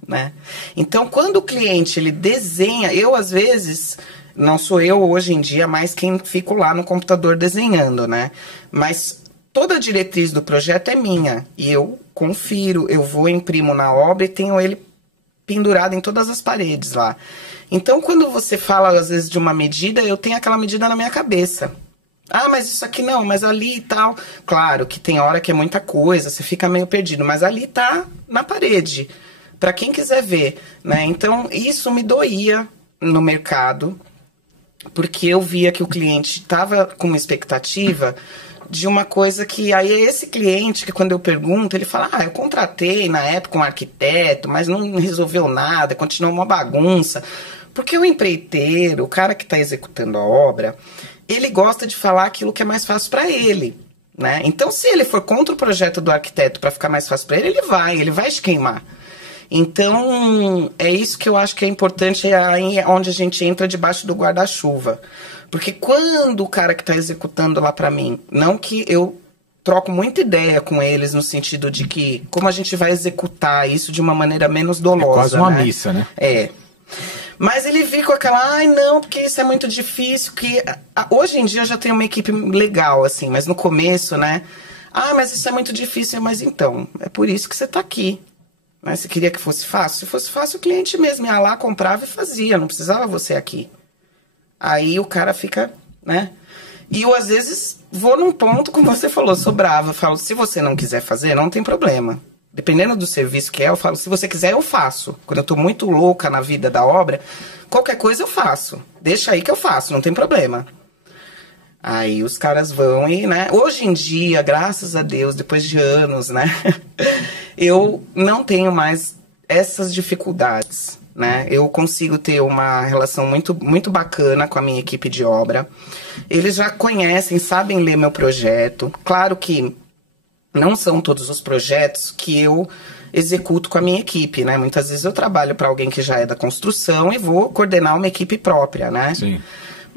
né? Então, quando o cliente, ele desenha... Eu, às vezes, não sou eu hoje em dia mais quem fico lá no computador desenhando, né? Mas toda a diretriz do projeto é minha. E eu confiro, eu vou, imprimo na obra e tenho ele pendurado em todas as paredes lá. Então, quando você fala, às vezes, de uma medida, eu tenho aquela medida na minha cabeça. Mas isso aqui não, mas ali e tal. Claro que tem hora que é muita coisa, você fica meio perdido, mas ali tá na parede, para quem quiser ver, né? Então, isso me doía no mercado, porque eu via que o cliente estava com uma expectativa de uma coisa que... Aí é esse cliente que, quando eu pergunto, ele fala, eu contratei na época um arquiteto, mas não resolveu nada, continuou uma bagunça. Porque o empreiteiro, o cara que está executando a obra, ele gosta de falar aquilo que é mais fácil para ele, né? Então, se ele for contra o projeto do arquiteto para ficar mais fácil para ele, ele vai se queimar. Então, é isso que eu acho que é importante, onde a gente entra debaixo do guarda-chuva. Porque quando o cara que está executando lá para mim, não que eu troco muita ideia com eles no sentido de que como a gente vai executar isso de uma maneira menos dolosa. É quase uma missa, né? É. Mas ele fica com aquela, ai não, porque isso é muito difícil, que hoje em dia eu já tenho uma equipe legal, assim, mas no começo, né? Ah, mas isso é muito difícil, mas então, é por isso que você tá aqui. Né? Você queria que fosse fácil? Se fosse fácil, o cliente mesmo ia lá, comprava e fazia, não precisava você aqui. Aí o cara fica, né? E eu, às vezes, vou num ponto, como você falou, sou brava. Eu falo, se você não quiser fazer, não tem problema. Dependendo do serviço que é, eu falo, se você quiser, eu faço. Quando eu tô muito louca na vida da obra, qualquer coisa eu faço. Deixa aí que eu faço, não tem problema. Aí os caras vão e, né? Hoje em dia, graças a Deus, depois de anos, né? Eu não tenho mais essas dificuldades, né? Eu consigo ter uma relação muito bacana com a minha equipe de obra. Eles já conhecem, sabem ler meu projeto. Claro que não são todos os projetos que eu executo com a minha equipe, né? Muitas vezes eu trabalho para alguém que já é da construção e vou coordenar uma equipe própria, né? Sim.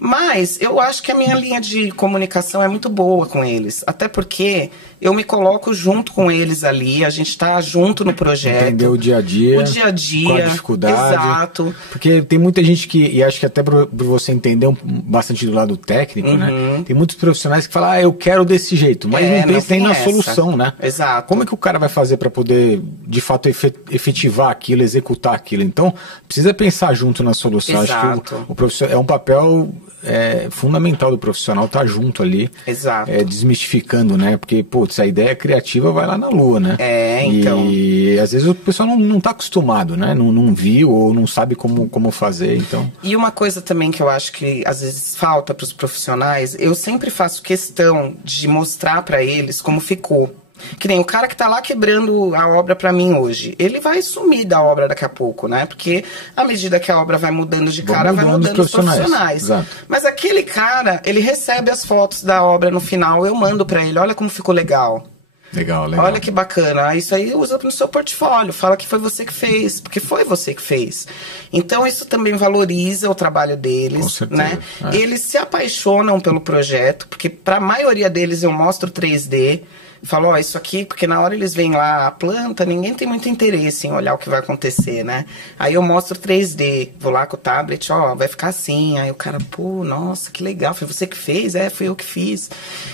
Mas eu acho que a minha linha de comunicação é muito boa com eles. Até porque eu me coloco junto com eles ali, a gente tá junto no projeto. Entender o dia a dia. O dia a dia. Com a dificuldade. Exato. Porque tem muita gente que, e acho que até por você entender bastante do lado técnico, né? Tem muitos profissionais que falam, eu quero desse jeito, mas não pensa nem na solução, né? Exato. Como é que o cara vai fazer para poder, de fato, efetivar aquilo, executar aquilo? Então, precisa pensar junto na solução. Exato. Acho que o profissional, é um papel fundamental do profissional estar junto ali. Exato. Desmistificando, né? Porque, se a ideia é criativa, vai lá na lua, né? Então. E às vezes o pessoal não tá acostumado, né? Não viu ou não sabe como fazer, então... E uma coisa também que eu acho que às vezes falta para os profissionais, eu sempre faço questão de mostrar para eles como ficou. Que nem o cara que tá lá quebrando a obra pra mim hoje. Ele vai sumir da obra daqui a pouco, né? Porque à medida que a obra vai mudando de cara, vai mudando os profissionais. Exato. Mas aquele cara, ele recebe as fotos da obra no final, eu mando pra ele, olha como ficou legal. Legal. Olha que bacana. Isso aí usa no seu portfólio. Fala que foi você que fez, porque foi você que fez. Então isso também valoriza o trabalho deles, com certeza, né? Eles se apaixonam pelo projeto, porque para a maioria deles eu mostro 3D. Falo, isso aqui, porque na hora eles veem lá a planta, ninguém tem muito interesse em olhar o que vai acontecer, né? Aí eu mostro 3D, vou lá com o tablet, vai ficar assim. Aí o cara, nossa, que legal, foi você que fez? Foi eu que fiz.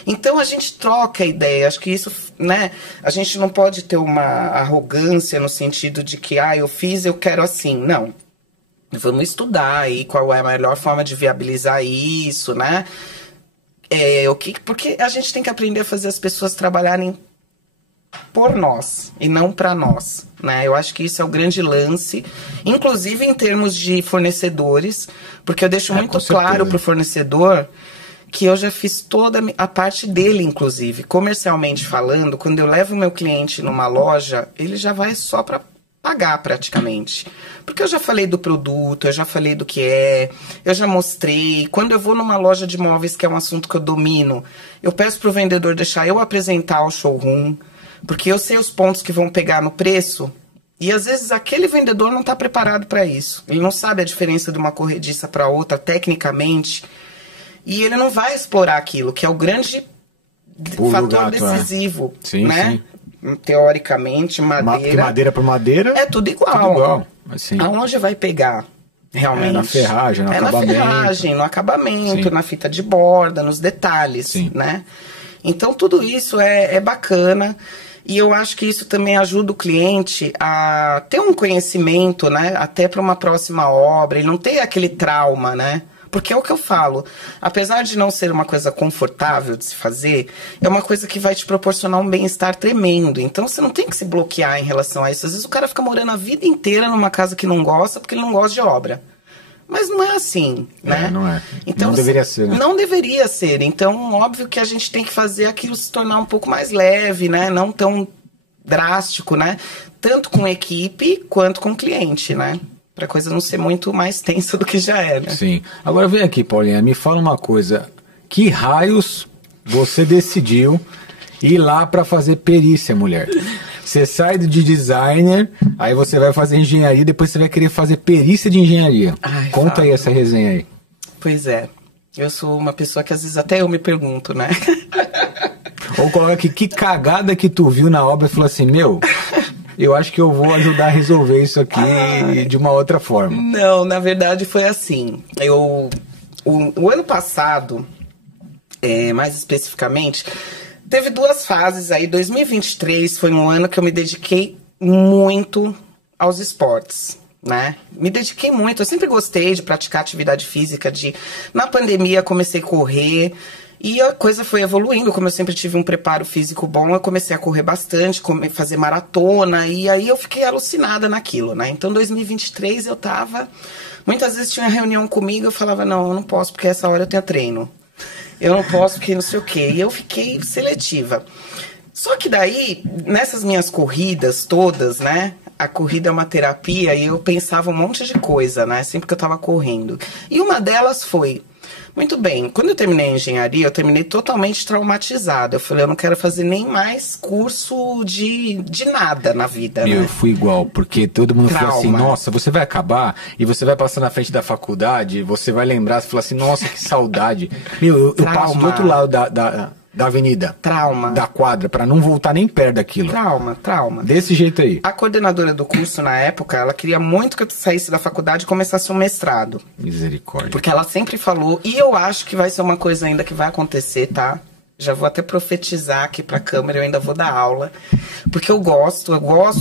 Então a gente troca a ideia, acho que isso, né? A gente não pode ter uma arrogância no sentido de que, eu fiz, eu quero assim. Não. Vamos estudar aí qual é a melhor forma de viabilizar isso, né? Porque a gente tem que aprender a fazer as pessoas trabalharem por nós e não para nós, né? Eu acho que isso é o grande lance, inclusive em termos de fornecedores, porque eu deixo muito claro para o fornecedor que eu já fiz toda a parte dele, inclusive, comercialmente falando. Quando eu levo o meu cliente numa loja, ele já vai só para pagar praticamente. Porque eu já falei do produto, eu já falei do que eu já mostrei. Quando eu vou numa loja de móveis, que é um assunto que eu domino, eu peço pro vendedor deixar eu apresentar o showroom, porque eu sei os pontos que vão pegar no preço, e às vezes aquele vendedor não está preparado para isso. Ele não sabe a diferença de uma corrediça para outra, tecnicamente, e ele não vai explorar aquilo, que é o grande fator decisivo, Sim, né? Sim. Teoricamente, madeira por madeira é tudo igual. Tudo igual. Assim, aonde vai pegar realmente? Na ferragem, no acabamento. Na ferragem, no acabamento, na fita de borda, nos detalhes, né? Então tudo isso é bacana. E eu acho que isso também ajuda o cliente a ter um conhecimento, né? Até para uma próxima obra, ele não ter aquele trauma, né? Porque é o que eu falo, apesar de não ser uma coisa confortável de se fazer, é uma coisa que vai te proporcionar um bem-estar tremendo. Então você não tem que se bloquear em relação a isso. Às vezes o cara fica morando a vida inteira numa casa que não gosta porque ele não gosta de obra. Mas não é assim, né? Não é. Então, não deveria ser, né? Não deveria ser. Então, óbvio que a gente tem que fazer aquilo se tornar um pouco mais leve, né? Não tão drástico, né? Tanto com a equipe quanto com o cliente, né? Pra coisa não ser muito mais tensa do que já é, né? Sim. Agora vem aqui, Paulinha, me fala uma coisa. Que raios você decidiu ir lá pra fazer perícia, mulher? Você sai de designer, aí você vai fazer engenharia, depois você vai querer fazer perícia de engenharia. Ai, Conta aí essa resenha aí. Pois é. Eu sou uma pessoa que às vezes até eu me pergunto, né? Ou coloca aqui, que cagada que tu viu na obra e falou assim, meu, eu acho que eu vou ajudar a resolver isso aqui de uma outra forma. Não, na verdade foi assim. O ano passado, mais especificamente, teve 2 fases aí. 2023 foi um ano que eu me dediquei muito aos esportes, né? Me dediquei muito. Eu sempre gostei de praticar atividade física. Na pandemia comecei a correr. E a coisa foi evoluindo, como eu sempre tive um preparo físico bom, eu comecei a correr bastante, fazer maratona, e aí eu fiquei alucinada naquilo, né? Então, 2023 eu tava... Muitas vezes tinha reunião comigo, eu falava, não, eu não posso porque essa hora eu tenho treino. Eu não posso porque não sei o quê. E eu fiquei seletiva. Só que daí, nessas minhas corridas todas, né? A corrida é uma terapia e eu pensava um monte de coisa, né? Sempre que eu tava correndo. E uma delas foi... Muito bem, quando eu terminei a engenharia, eu terminei totalmente traumatizada. Eu falei, eu não quero fazer nem mais curso de nada na vida, né? Eu fui igual, porque todo mundo falou assim, nossa, você vai acabar e você vai passar na frente da faculdade, você vai lembrar, você fala assim, nossa, que saudade. Eu passo do outro lado da avenida. Trauma. Da quadra, pra não voltar nem perto daquilo. Trauma. Desse jeito aí. A coordenadora do curso, na época, ela queria muito que eu saísse da faculdade e começasse um mestrado. Misericórdia. Porque ela sempre falou, e eu acho que vai ser uma coisa ainda que vai acontecer, tá? Já vou até profetizar aqui pra câmera, eu ainda vou dar aula. Porque eu gosto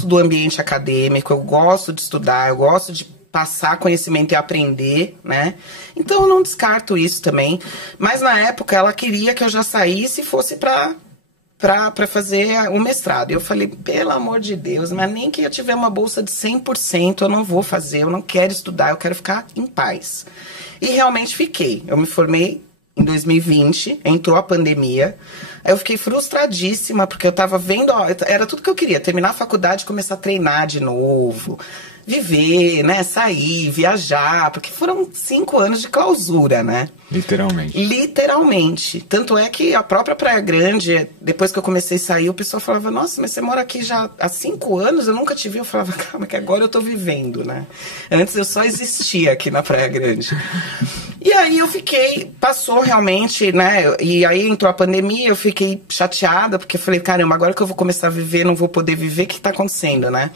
do ambiente acadêmico, eu gosto de estudar, eu gosto de passar conhecimento e aprender, né? Então eu não descarto isso também. Mas na época ela queria que eu já saísse e fosse pra fazer o mestrado. E eu falei, pelo amor de Deus, mas nem que eu tiver uma bolsa de 100%, eu não vou fazer, eu não quero estudar, eu quero ficar em paz. E realmente fiquei. Eu me formei em 2020, entrou a pandemia. Aí eu fiquei frustradíssima, porque eu tava vendo, era tudo que eu queria, terminar a faculdade e começar a treinar de novo. Viver, né, sair, viajar, porque foram 5 anos de clausura, né? Literalmente. Tanto é que a própria Praia Grande, depois que eu comecei a sair, o pessoal falava, nossa, mas você mora aqui já há 5 anos? Eu nunca te vi. Eu falava, calma, que agora eu tô vivendo, né? Antes eu só existia aqui na Praia Grande. E aí eu passou realmente, né? E aí entrou a pandemia, eu fiquei chateada, porque eu falei, caramba, agora que eu vou começar a viver, não vou poder viver, o que tá acontecendo, né?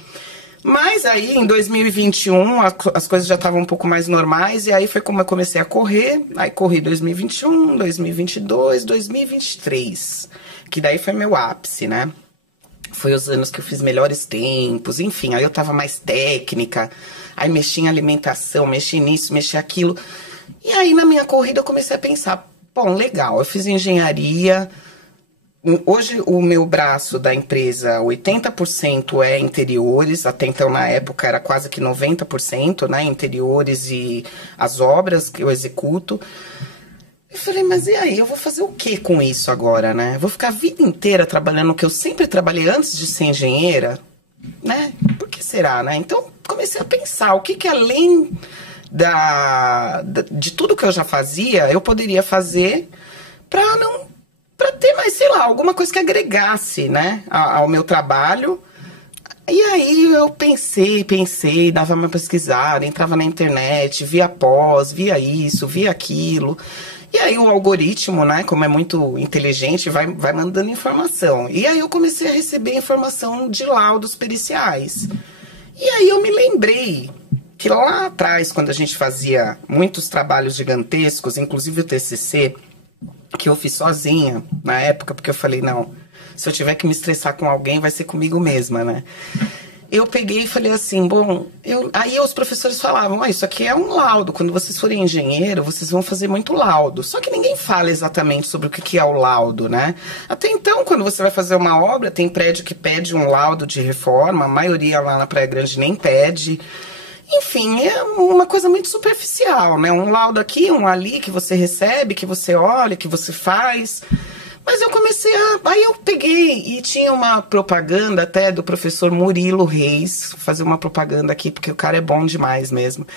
Mas aí, em 2021, as coisas já estavam um pouco mais normais, e aí foi como eu comecei a correr. Aí corri 2021, 2022, 2023, que daí foi meu ápice, né? Foi os anos que eu fiz melhores tempos, enfim, aí eu tava mais técnica, aí mexi em alimentação, mexi nisso, mexi aquilo. E aí, na minha corrida, eu comecei a pensar, bom, legal, eu fiz engenharia. Hoje, o meu braço da empresa, 80% é interiores. Até então, na época, era quase que 90%, né? Interiores e as obras que eu executo. Eu falei, mas e aí? Eu vou fazer o que com isso agora, né? Eu vou ficar a vida inteira trabalhando o que eu sempre trabalhei antes de ser engenheira, né? Por que será, né? Então, comecei a pensar o que além de tudo que eu já fazia, eu poderia fazer para ter mais, sei lá, alguma coisa que agregasse, né, ao meu trabalho. E aí eu pensei, dava uma pesquisada, entrava na internet, via pós, via isso, via aquilo. E aí o algoritmo, né, como é muito inteligente, vai mandando informação. E aí eu comecei a receber informação de laudos periciais. E aí eu me lembrei que lá atrás, quando a gente fazia muitos trabalhos gigantescos, inclusive o TCC, que eu fiz sozinha na época, porque eu falei, não, se eu tiver que me estressar com alguém, vai ser comigo mesma, né? Eu peguei e falei assim, bom, aí os professores falavam, isso aqui é um laudo, quando vocês forem engenheiro, vocês vão fazer muito laudo. Só que ninguém fala exatamente sobre o que é o laudo, né? Até então, quando você vai fazer uma obra, tem prédio que pede um laudo de reforma, a maioria lá na Praia Grande nem pede. Enfim, é uma coisa muito superficial, né? Um laudo aqui, um ali, que você recebe, que você olha, que você faz. Mas eu comecei Aí eu peguei e tinha uma propaganda até do professor Murilo Reis, vou fazer uma propaganda aqui, porque o cara é bom demais mesmo.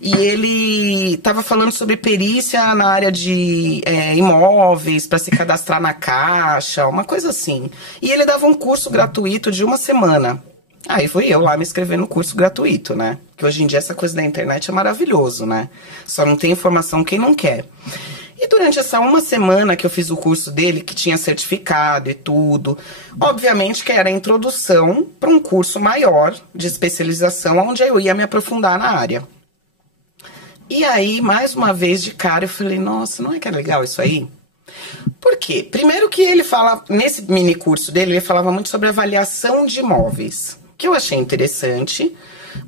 E ele estava falando sobre perícia na área de imóveis, para se cadastrar na Caixa, uma coisa assim. E ele dava um curso gratuito de 1 semana. Aí fui eu lá me inscrever no curso gratuito, né? Porque hoje em dia essa coisa da internet é maravilhoso, né? Só não tem informação quem não quer. E durante essa 1 semana que eu fiz o curso dele, que tinha certificado e tudo, obviamente que era a introdução para um curso maior de especialização, onde eu ia me aprofundar na área. E aí, mais uma vez, de cara, eu falei, nossa, não é que é legal isso aí? Por quê? Primeiro que ele fala, nesse mini curso dele, ele falava muito sobre avaliação de imóveis, que eu achei interessante,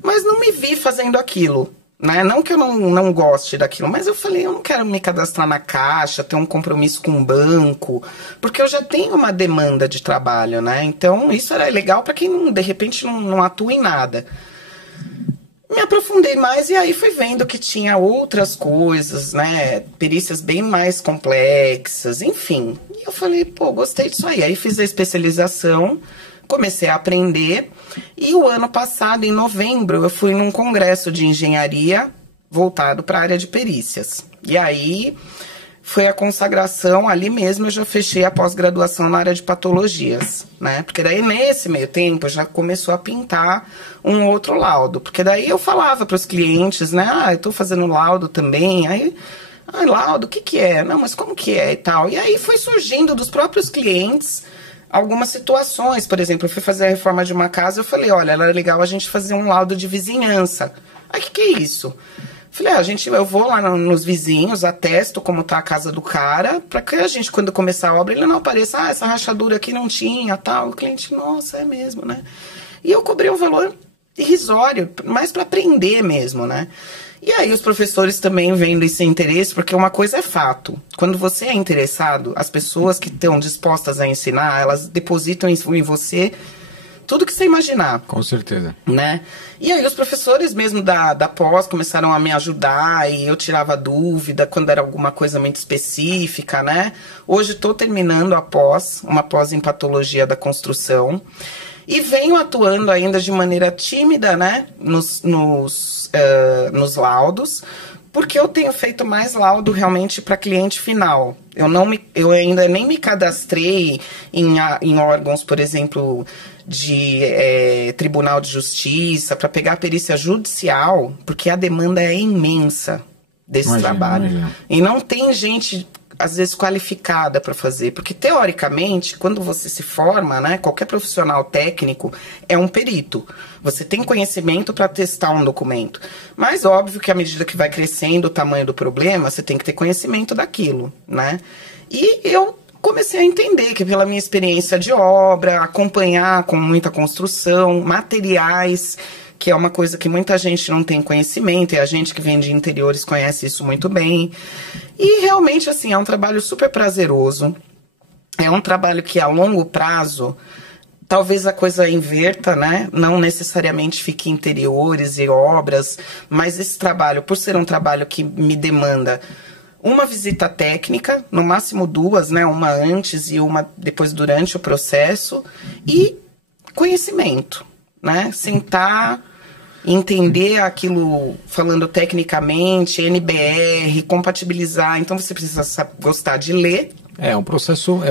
mas não me vi fazendo aquilo, né? Não que eu não goste daquilo, mas eu falei, eu não quero me cadastrar na Caixa, ter um compromisso com um banco, porque eu já tenho uma demanda de trabalho, né? Então, isso era legal para quem, de repente, não atua em nada. Me aprofundei mais e aí fui vendo que tinha outras coisas, né? Perícias bem mais complexas, enfim. E eu falei, pô, gostei disso aí. Aí fiz a especialização, comecei a aprender. E o ano passado, em novembro, eu fui num congresso de engenharia voltado para a área de perícias. E aí foi a consagração, ali mesmo eu já fechei a pós-graduação na área de patologias, né? Porque daí nesse meio tempo já começou a pintar um outro laudo. Porque daí eu falava para os clientes, né? Ah, eu tô fazendo laudo também. Aí, laudo, o que que é? Não, mas como que é e tal? E aí foi surgindo dos próprios clientes algumas situações. Por exemplo, eu fui fazer a reforma de uma casa, eu falei, olha, era legal a gente fazer um laudo de vizinhança. Aí, que é isso? Falei, eu vou lá nos vizinhos, atesto como tá a casa do cara, para que a gente, quando começar a obra, ele não apareça, essa rachadura aqui não tinha, tal. O cliente, nossa, é mesmo, né? E eu cobrei um valor irrisório, mais para aprender mesmo, né? E aí os professores também vendo esse interesse, porque uma coisa é fato. Quando você é interessado, as pessoas que estão dispostas a ensinar, elas depositam em você tudo que você imaginar. Com certeza. Né? E aí os professores mesmo da pós começaram a me ajudar e eu tirava dúvida quando era alguma coisa muito específica, né? Hoje estou terminando a pós, uma pós em patologia da construção. E venho atuando ainda de maneira tímida, né? Nos laudos, porque eu tenho feito mais laudo realmente para cliente final. Eu ainda nem me cadastrei em órgãos, por exemplo, de Tribunal de Justiça, para pegar a perícia judicial, porque a demanda é imensa desse trabalho. Imagina. E não tem gente, às vezes, qualificada para fazer, porque, teoricamente, quando você se forma, né, qualquer profissional técnico é um perito. Você tem conhecimento para testar um documento. Mas, óbvio que à medida que vai crescendo o tamanho do problema, você tem que ter conhecimento daquilo, né? E eu comecei a entender que, pela minha experiência de obra, acompanhar com muita construção, materiais, que é uma coisa que muita gente não tem conhecimento, e a gente que vem de interiores conhece isso muito bem. E realmente, assim, é um trabalho super prazeroso. É um trabalho que, a longo prazo, talvez a coisa inverta, né? Não necessariamente fique em interiores e obras, mas esse trabalho, por ser um trabalho que me demanda uma visita técnica, no máximo 2, né? Uma antes e uma depois durante o processo, e conhecimento, né? Sentar, entender aquilo, falando tecnicamente, NBR, compatibilizar. Então você precisa gostar de ler. É um processo,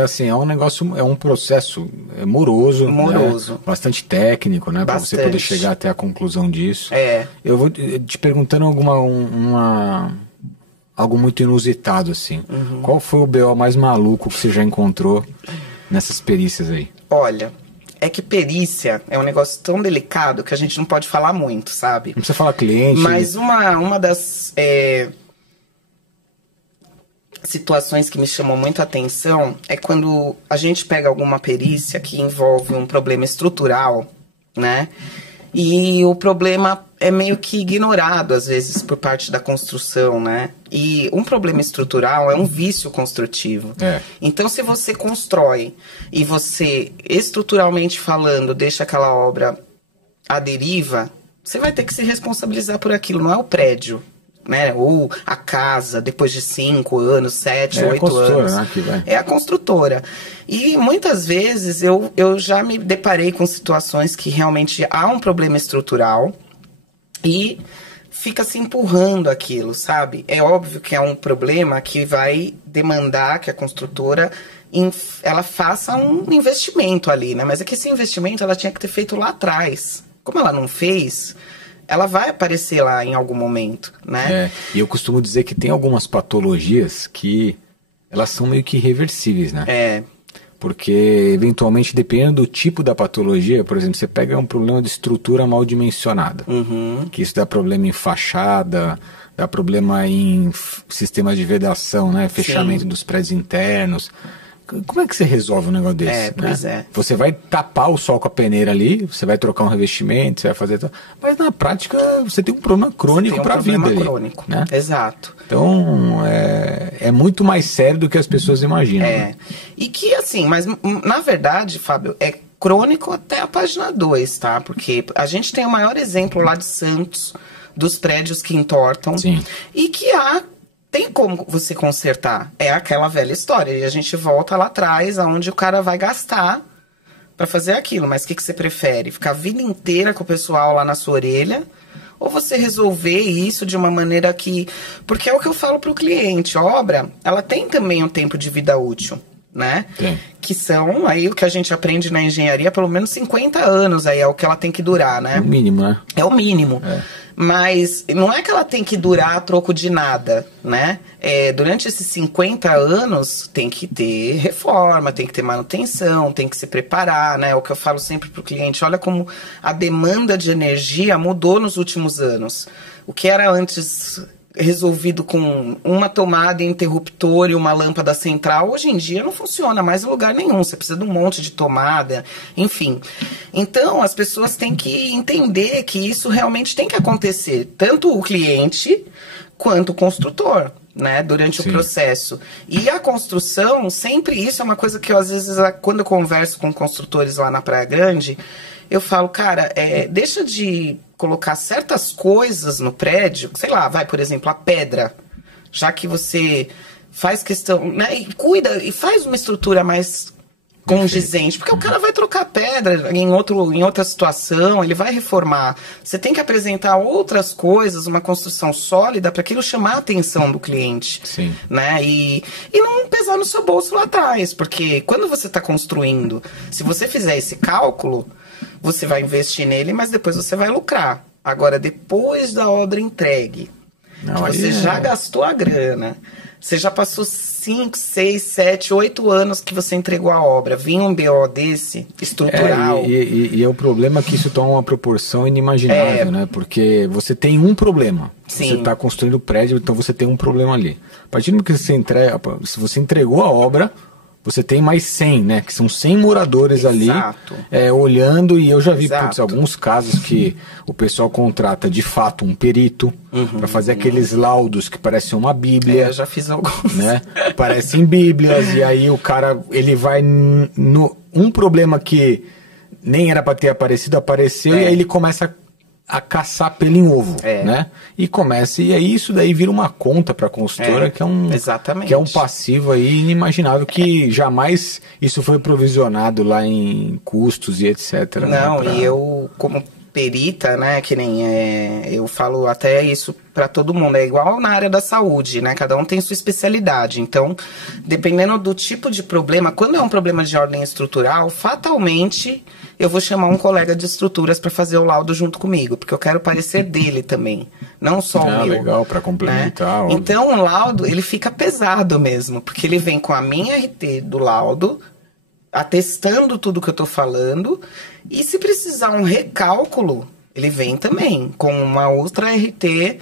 é um processo moroso. Moroso. Né? Bastante técnico, né? Para você poder chegar até a conclusão disso. Eu vou te perguntando algo muito inusitado, assim. Uhum. Qual foi o BO mais maluco que você já encontrou nessas perícias aí? Olha, é que perícia é um negócio tão delicado que a gente não pode falar muito, sabe? Não precisa falar cliente. Mas uma das situações que me chamou muito a atenção é quando a gente pega alguma perícia que envolve um problema estrutural, né? E o problema é meio que ignorado, às vezes, por parte da construção, né? E um problema estrutural é um vício construtivo. Então, se você constrói e você, estruturalmente falando, deixa aquela obra à deriva, você vai ter que se responsabilizar por aquilo, não é o prédio, né? Ou a casa, depois de 5 anos, 7, 8 anos. Né, que vai. É a construtora. E muitas vezes eu já me deparei com situações que realmente há um problema estrutural e fica se empurrando aquilo, sabe? É óbvio que é um problema que vai demandar que a construtora ela faça um investimento ali, né? Mas é que esse investimento ela tinha que ter feito lá atrás. Como ela não fez, ela vai aparecer lá em algum momento, né? E eu costumo dizer que tem algumas patologias que elas são meio que irreversíveis, né? Porque, eventualmente, dependendo do tipo da patologia, por exemplo, você pega um problema de estrutura mal dimensionada, que isso dá problema em fachada, dá problema em sistemas de vedação, né? Fechamento dos prédios internos. Como é que você resolve um negócio desse? Pois é. Você vai tapar o sol com a peneira ali, você vai trocar um revestimento, você vai fazer... Mas, na prática, você tem um problema crônico para a vida ali. Tem um problema crônico, né? Exato. Então, é muito mais sério do que as pessoas imaginam. Né? E que, assim, mas na verdade, Fábio, é crônico até a página 2, tá? Porque a gente tem o maior exemplo lá de Santos, dos prédios que entortam. Sim. E que tem como você consertar. É aquela velha história. E a gente volta lá atrás, aonde o cara vai gastar para fazer aquilo. Mas o que você prefere? Ficar a vida inteira com o pessoal lá na sua orelha? Ou você resolver isso de uma maneira que... Porque é o que eu falo para o cliente. A obra, ela tem também um tempo de vida útil, né? Sim. Que são, aí o que a gente aprende na engenharia, pelo menos 50 anos aí é o que ela tem que durar, né? É o mínimo, né? É o mínimo. Mas não é que ela tem que durar a troco de nada, né? Durante esses 50 anos tem que ter reforma, tem que ter manutenção, tem que se preparar, né? O que eu falo sempre para o cliente, olha como a demanda de energia mudou nos últimos anos. O que era antes resolvido com uma tomada, interruptor e uma lâmpada central, hoje em dia não funciona mais em lugar nenhum. Você precisa de um monte de tomada, enfim. Então, as pessoas têm que entender que isso realmente tem que acontecer, tanto o cliente quanto o construtor, né, durante o processo. E a construção, sempre isso é uma coisa que eu, às vezes, quando eu converso com construtores lá na Praia Grande, eu falo, cara, deixa de colocar certas coisas no prédio, sei lá, por exemplo, a pedra, já que você faz questão, né, e cuida, e faz uma estrutura mais condizente, porque o cara vai trocar pedra em outra situação, ele vai reformar. Você tem que apresentar outras coisas, uma construção sólida, para aquilo chamar a atenção do cliente. Sim. Né? E não pesar no seu bolso lá atrás, porque quando você está construindo, se você fizer esse cálculo, você vai investir nele, mas depois você vai lucrar. Agora, depois da obra entregue, você já gastou a grana, você já passou 5, 6, 7, 8 anos que você entregou a obra, vinha um BO desse, estrutural. E é o problema que isso toma uma proporção inimaginável, né? Porque você tem um problema. Sim. Você está construindo o prédio, então você tem um problema ali. A partir do momento que você entrega, se você entregou a obra, você tem mais 100, né? Que são 100 moradores ali olhando, e eu já vi alguns casos que o pessoal contrata de fato um perito para fazer aqueles laudos que parecem uma bíblia. Eu já fiz alguns. Né? Parecem bíblias, e aí o cara, ele vai um problema que nem era para ter aparecido, apareceu, e aí ele começa a caçar pelo em ovo, né? E aí isso daí vira uma conta para a consultora, que é um passivo aí inimaginável, que jamais isso foi provisionado lá em custos e etc. Não, e eu, como perita, né, que nem eu falo até isso para todo mundo, é igual na área da saúde, né, cada um tem sua especialidade, então, dependendo do tipo de problema, quando é um problema de ordem estrutural, fatalmente eu vou chamar um colega de estruturas para fazer o laudo junto comigo, porque eu quero o parecer dele também, não só o meu. Legal, para complementar. Né? Então, o laudo, ele fica pesado mesmo, porque ele vem com a minha RT do laudo, atestando tudo que eu tô falando, e se precisar um recálculo, ele vem também com uma outra RT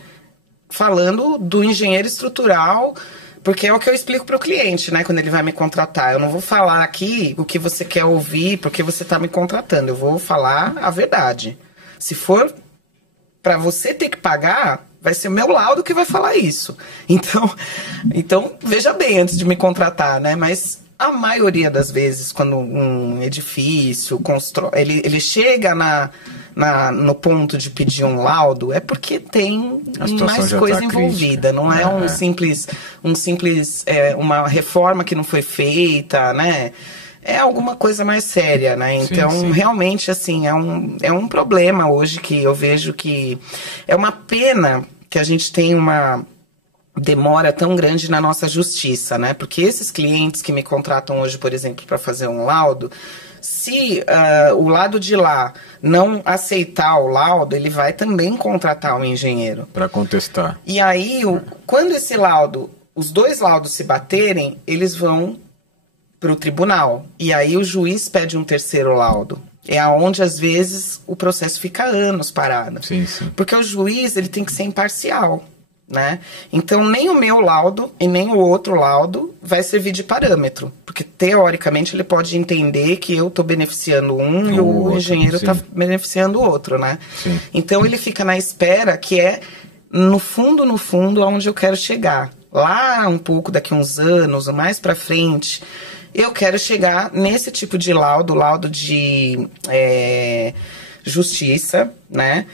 falando do engenheiro estrutural, porque é o que eu explico para o cliente, né, quando ele vai me contratar. Eu não vou falar aqui o que você quer ouvir porque você está me contratando, eu vou falar a verdade. Se for para você ter que pagar, vai ser o meu laudo que vai falar isso. Então veja bem antes de me contratar, né, mas a maioria das vezes, quando um edifício ele chega no ponto de pedir um laudo, é porque tem mais coisa envolvida. Não é uma reforma que não foi feita, né? É alguma coisa mais séria, né? Então, sim. Realmente, assim, é um problema hoje que eu vejo que é uma pena que a gente tem uma demora tão grande na nossa justiça, né? Porque esses clientes que me contratam hoje, por exemplo, para fazer um laudo, se o lado de lá não aceitar o laudo, ele vai também contratar um engenheiro. Para contestar. E aí, quando os dois laudos se baterem, eles vão para o tribunal. E aí o juiz pede um terceiro laudo. É onde, às vezes, o processo fica anos parado. Sim, sim. Porque o juiz, ele tem que ser imparcial, né? Então, nem o meu laudo e nem o outro laudo vai servir de parâmetro. Porque, teoricamente, ele pode entender que eu estou beneficiando um e o engenheiro está beneficiando o outro, né? Sim. Então, ele fica na espera, que é, no fundo, aonde eu quero chegar. Lá, um pouco, daqui uns anos, mais para frente, eu quero chegar nesse tipo de laudo de justiça, né?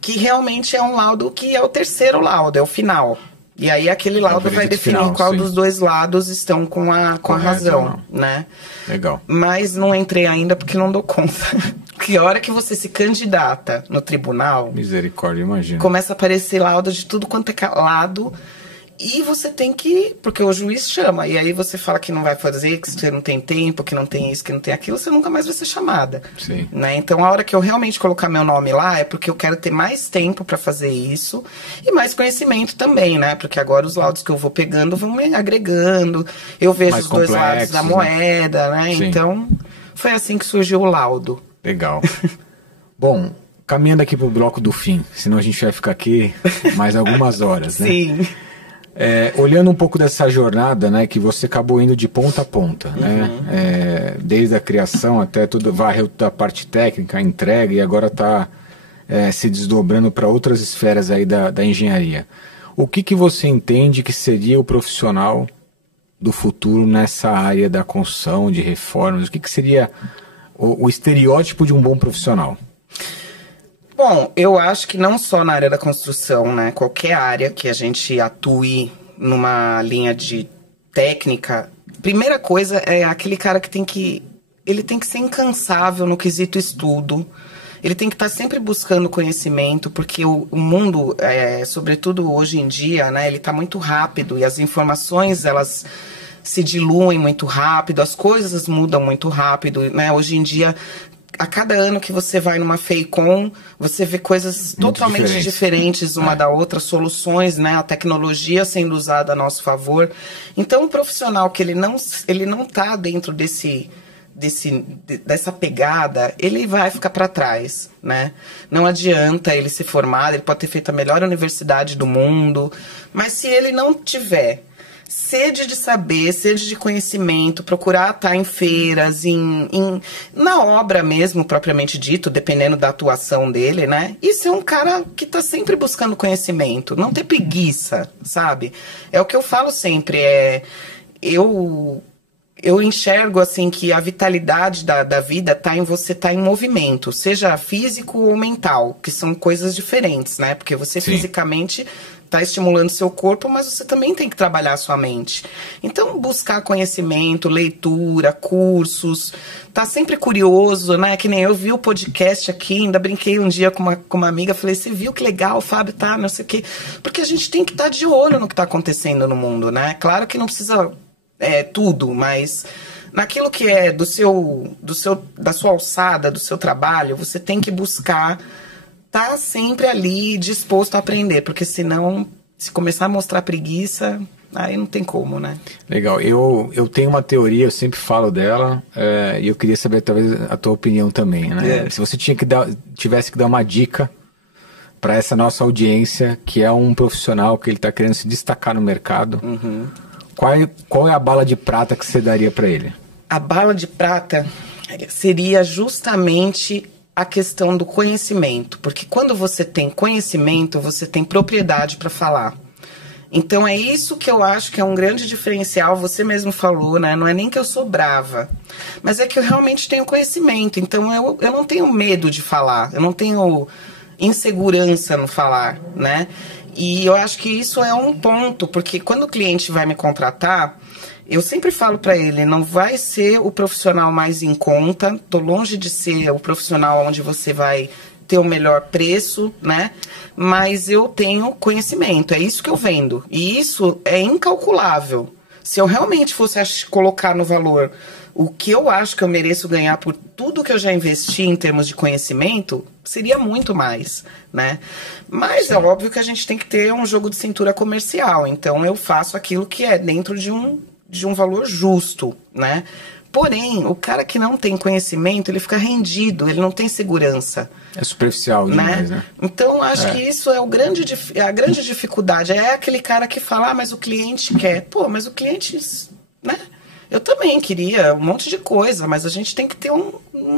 Que realmente é um laudo que é o terceiro laudo, é o final. E aí aquele laudo vai definir qual dos dois lados estão com a razão, né? Legal. Mas não entrei ainda porque não dou conta. Porque a hora que você se candidata no tribunal... Misericórdia, imagina. Começa a aparecer laudo de tudo quanto é lado... E você tem que... Porque o juiz chama. E aí você fala que não vai fazer, que você não tem tempo, que não tem isso, que não tem aquilo. Você nunca mais vai ser chamada. Sim. Né? Então, a hora que eu realmente colocar meu nome lá, é porque eu quero ter mais tempo para fazer isso. E mais conhecimento também, né? Porque agora os laudos que eu vou pegando vão me agregando. Eu vejo mais os dois lados da moeda, né? Sim. Então, foi assim que surgiu o laudo. Legal. Bom... Caminhando aqui pro bloco do fim, senão a gente vai ficar aqui mais algumas horas, né? Sim. Olhando um pouco dessa jornada, né, que você acabou indo de ponta a ponta, né? Desde a criação até tudo, varreu da parte técnica, a entrega, e agora está se desdobrando para outras esferas aí da engenharia. O que você entende que seria o profissional do futuro nessa área da construção, de reformas? O que seria o estereótipo de um bom profissional? Bom, eu acho que não só na área da construção, né? Qualquer área que a gente atue numa linha de técnica, primeira coisa é aquele cara que ele tem que ser incansável no quesito estudo. Ele tem que estar sempre buscando conhecimento, porque o mundo, sobretudo hoje em dia, né? Ele está muito rápido e as informações, elas se diluem muito rápido, as coisas mudam muito rápido, né? Hoje em dia... A cada ano que você vai numa FEICOM, você vê coisas totalmente diferentes uma da outra, soluções, né? A tecnologia sendo usada a nosso favor. Então, um profissional que ele não está dentro dessa pegada, ele vai ficar para trás, né? Não adianta ele se formar, ele pode ter feito a melhor universidade do mundo, mas se ele não tiver... sede de saber, sede de conhecimento, procurar estar em feiras, na obra mesmo, propriamente dito, dependendo da atuação dele, né? E ser um cara que está sempre buscando conhecimento, não ter preguiça, sabe? É o que eu falo sempre, eu enxergo, assim, que a vitalidade da vida está em você estar em movimento, seja físico ou mental, que são coisas diferentes, né? Porque você fisicamente... está estimulando seu corpo, mas você também tem que trabalhar a sua mente. Então, buscar conhecimento, leitura, cursos, tá sempre curioso, né? Que nem eu vi o podcast aqui, ainda brinquei um dia com uma amiga, falei, você viu que legal, o Fábio tá, não sei o quê. Porque a gente tem que estar de olho no que está acontecendo no mundo, né? Claro que não precisa tudo, mas... naquilo que é da sua alçada, do seu trabalho, você tem que buscar... tá sempre ali disposto a aprender, porque senão, se começar a mostrar preguiça, aí não tem como, né? Legal, eu tenho uma teoria, eu sempre falo dela, e eu queria saber talvez a tua opinião também, né? Se você tivesse que dar uma dica para essa nossa audiência, que é um profissional que ele está querendo se destacar no mercado, qual é a bala de prata que você daria para ele? A bala de prata seria justamente... a questão do conhecimento, porque quando você tem conhecimento, você tem propriedade para falar. Então é isso que eu acho que é um grande diferencial, você mesmo falou, né? Não é nem que eu sou brava, mas é que eu realmente tenho conhecimento, então eu não tenho medo de falar, eu não tenho insegurança no falar, né? E eu acho que isso é um ponto, porque quando o cliente vai me contratar, eu sempre falo para ele, não vai ser o profissional mais em conta, tô longe de ser o profissional onde você vai ter o melhor preço, né? Mas eu tenho conhecimento, é isso que eu vendo. E isso é incalculável. Se eu realmente fosse colocar no valor o que eu acho que eu mereço ganhar por tudo que eu já investi em termos de conhecimento, seria muito mais, né? Mas é óbvio que a gente tem que ter um jogo de cintura comercial. Então eu faço aquilo que é dentro de um valor justo, né? Porém, o cara que não tem conhecimento, ele fica rendido, ele não tem segurança. É superficial demais, né? Então, acho que isso é a grande dificuldade. É aquele cara que fala, mas o cliente quer. Pô, mas o cliente, né? Eu também queria um monte de coisa, mas a gente tem que ter um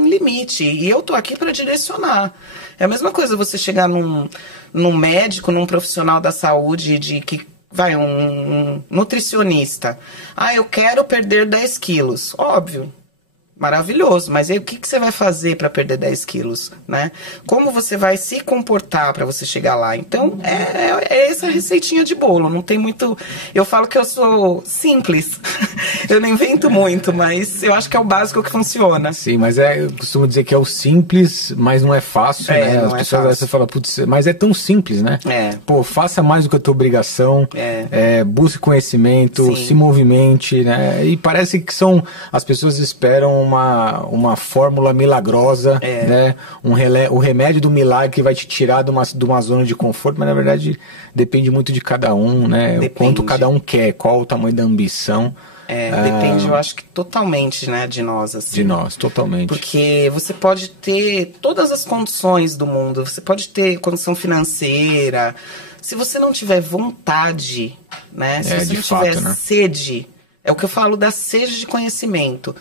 limite. E eu tô aqui para direcionar. É a mesma coisa você chegar num médico, num profissional da saúde, um nutricionista. Eu quero perder 10 quilos. Óbvio, maravilhoso. Mas aí o que você vai fazer para perder 10 quilos, né? Como você vai se comportar para você chegar lá? Então, é essa receitinha de bolo. Não tem muito... Eu falo que eu sou simples. Eu não invento muito, mas eu acho que é o básico que funciona. Sim, mas eu costumo dizer que é o simples, mas não é fácil, né? As pessoas às vezes falam, putz, mas é tão simples, né? Pô, faça mais do que a tua obrigação, busque conhecimento, se movimente, né? E parece que as pessoas esperam uma fórmula milagrosa, né? O remédio do milagre que vai te tirar de uma zona de conforto, mas na verdade depende muito de cada um, né? Depende. O quanto cada um quer, qual o tamanho da ambição. Depende, eu acho que totalmente, né, de nós, assim. De nós, totalmente. Porque você pode ter todas as condições do mundo, você pode ter condição financeira, se você não tiver vontade, né, se você não tiver sede, é o que eu falo da sede de conhecimento.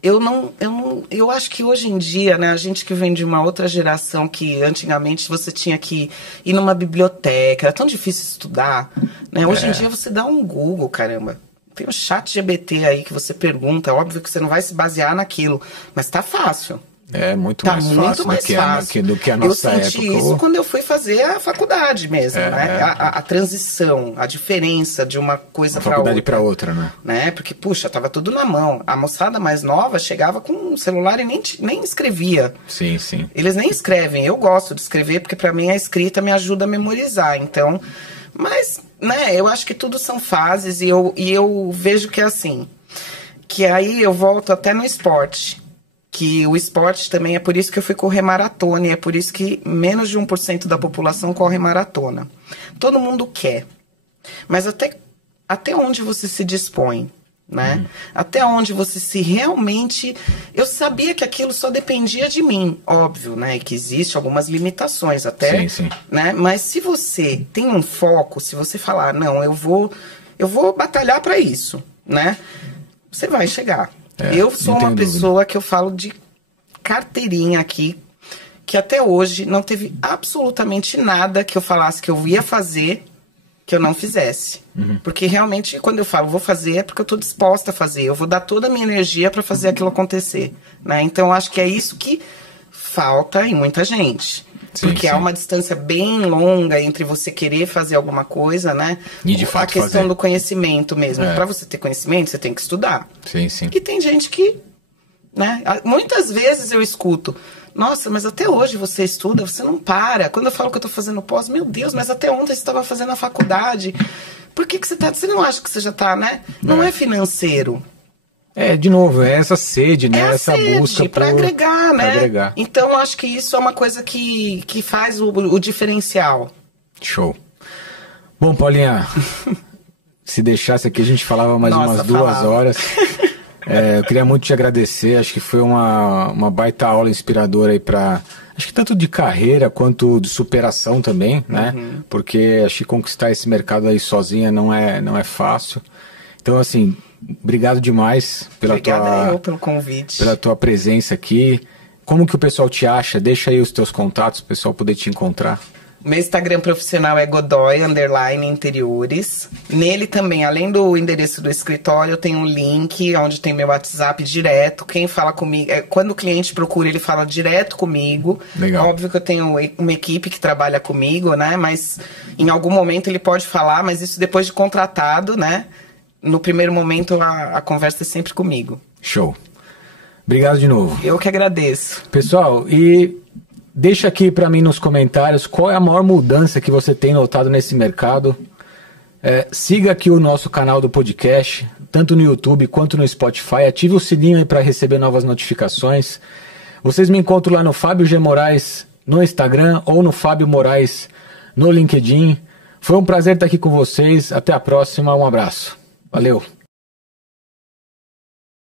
Eu acho que hoje em dia, né, a gente que vem de uma outra geração que antigamente você tinha que ir numa biblioteca, era tão difícil estudar, né, hoje em dia você dá um Google, caramba. Tem o ChatGPT aí que você pergunta, é óbvio que você não vai se basear naquilo, mas tá fácil. É muito mais fácil do que a nossa época. Eu senti isso quando eu fui fazer a faculdade mesmo, né? A transição, a diferença de uma coisa para outra. Faculdade para outra, né? Porque, puxa, tava tudo na mão. A moçada mais nova chegava com um celular e nem escrevia. Sim, sim. Eles nem escrevem. Eu gosto de escrever porque para mim a escrita me ajuda a memorizar. Então, mas, né? Eu acho que tudo são fases e eu vejo que é assim. Que aí eu volto até no esporte. Que o esporte também é por isso que eu fui correr maratona, e é por isso que menos de 1% da população corre maratona. Todo mundo quer. Mas até onde você se dispõe, né? Até onde você se realmente... Eu sabia que aquilo só dependia de mim, óbvio, né? E que existe algumas limitações até, sim. Né? Mas se você tem um foco, se você falar, não, eu vou batalhar para isso, né? Você vai chegar. Eu sou uma pessoa que eu falo de carteirinha aqui, que até hoje não teve absolutamente nada que eu falasse que eu ia fazer, que eu não fizesse. Porque realmente, quando eu falo vou fazer, é porque eu estou disposta a fazer. Eu vou dar toda a minha energia para fazer aquilo acontecer. Né? Então, eu acho que é isso que falta em muita gente. Porque há uma distância bem longa entre você querer fazer alguma coisa, né? E de fato a questão do conhecimento mesmo. Para você ter conhecimento, você tem que estudar. Sim, sim. E tem gente que, né? Muitas vezes eu escuto, nossa, mas até hoje você estuda, você não para. Quando eu falo que eu tô fazendo pós, meu Deus, mas até ontem você estava fazendo a faculdade. Por que você tá... Você não acha que você já tá, né? Não é financeiro. De novo, é essa sede, né? Essa busca para agregar, né? Agregar. Então, acho que isso é uma coisa que faz o diferencial. Show. Bom, Paulinha, se deixasse aqui, a gente falava mais umas 2 horas. Eu queria muito te agradecer. Acho que foi uma baita aula inspiradora aí para... Acho que tanto de carreira quanto de superação também, né? Porque acho que conquistar esse mercado aí sozinha não é fácil. Então, assim... Obrigado demais pelo convite. Pela tua presença aqui. Como que o pessoal te acha? Deixa aí os teus contatos, o pessoal poder te encontrar. Meu Instagram profissional é Godoy_interiores. Nele também, além do endereço do escritório, eu tenho um link onde tem meu WhatsApp direto. Quem fala comigo, quando o cliente procura, ele fala direto comigo. Legal. Óbvio que eu tenho uma equipe que trabalha comigo, né? Mas em algum momento ele pode falar, mas isso depois de contratado, né? No primeiro momento a conversa é sempre comigo. Show. Obrigado de novo. Eu que agradeço. Pessoal, e deixa aqui para mim nos comentários qual é a maior mudança que você tem notado nesse mercado. Siga aqui o nosso canal do podcast, tanto no YouTube quanto no Spotify. Ative o sininho aí para receber novas notificações. Vocês me encontram lá no Fábio G. Moraes no Instagram ou no Fábio Moraes no LinkedIn. Foi um prazer estar aqui com vocês. Até a próxima. Um abraço. Valeu.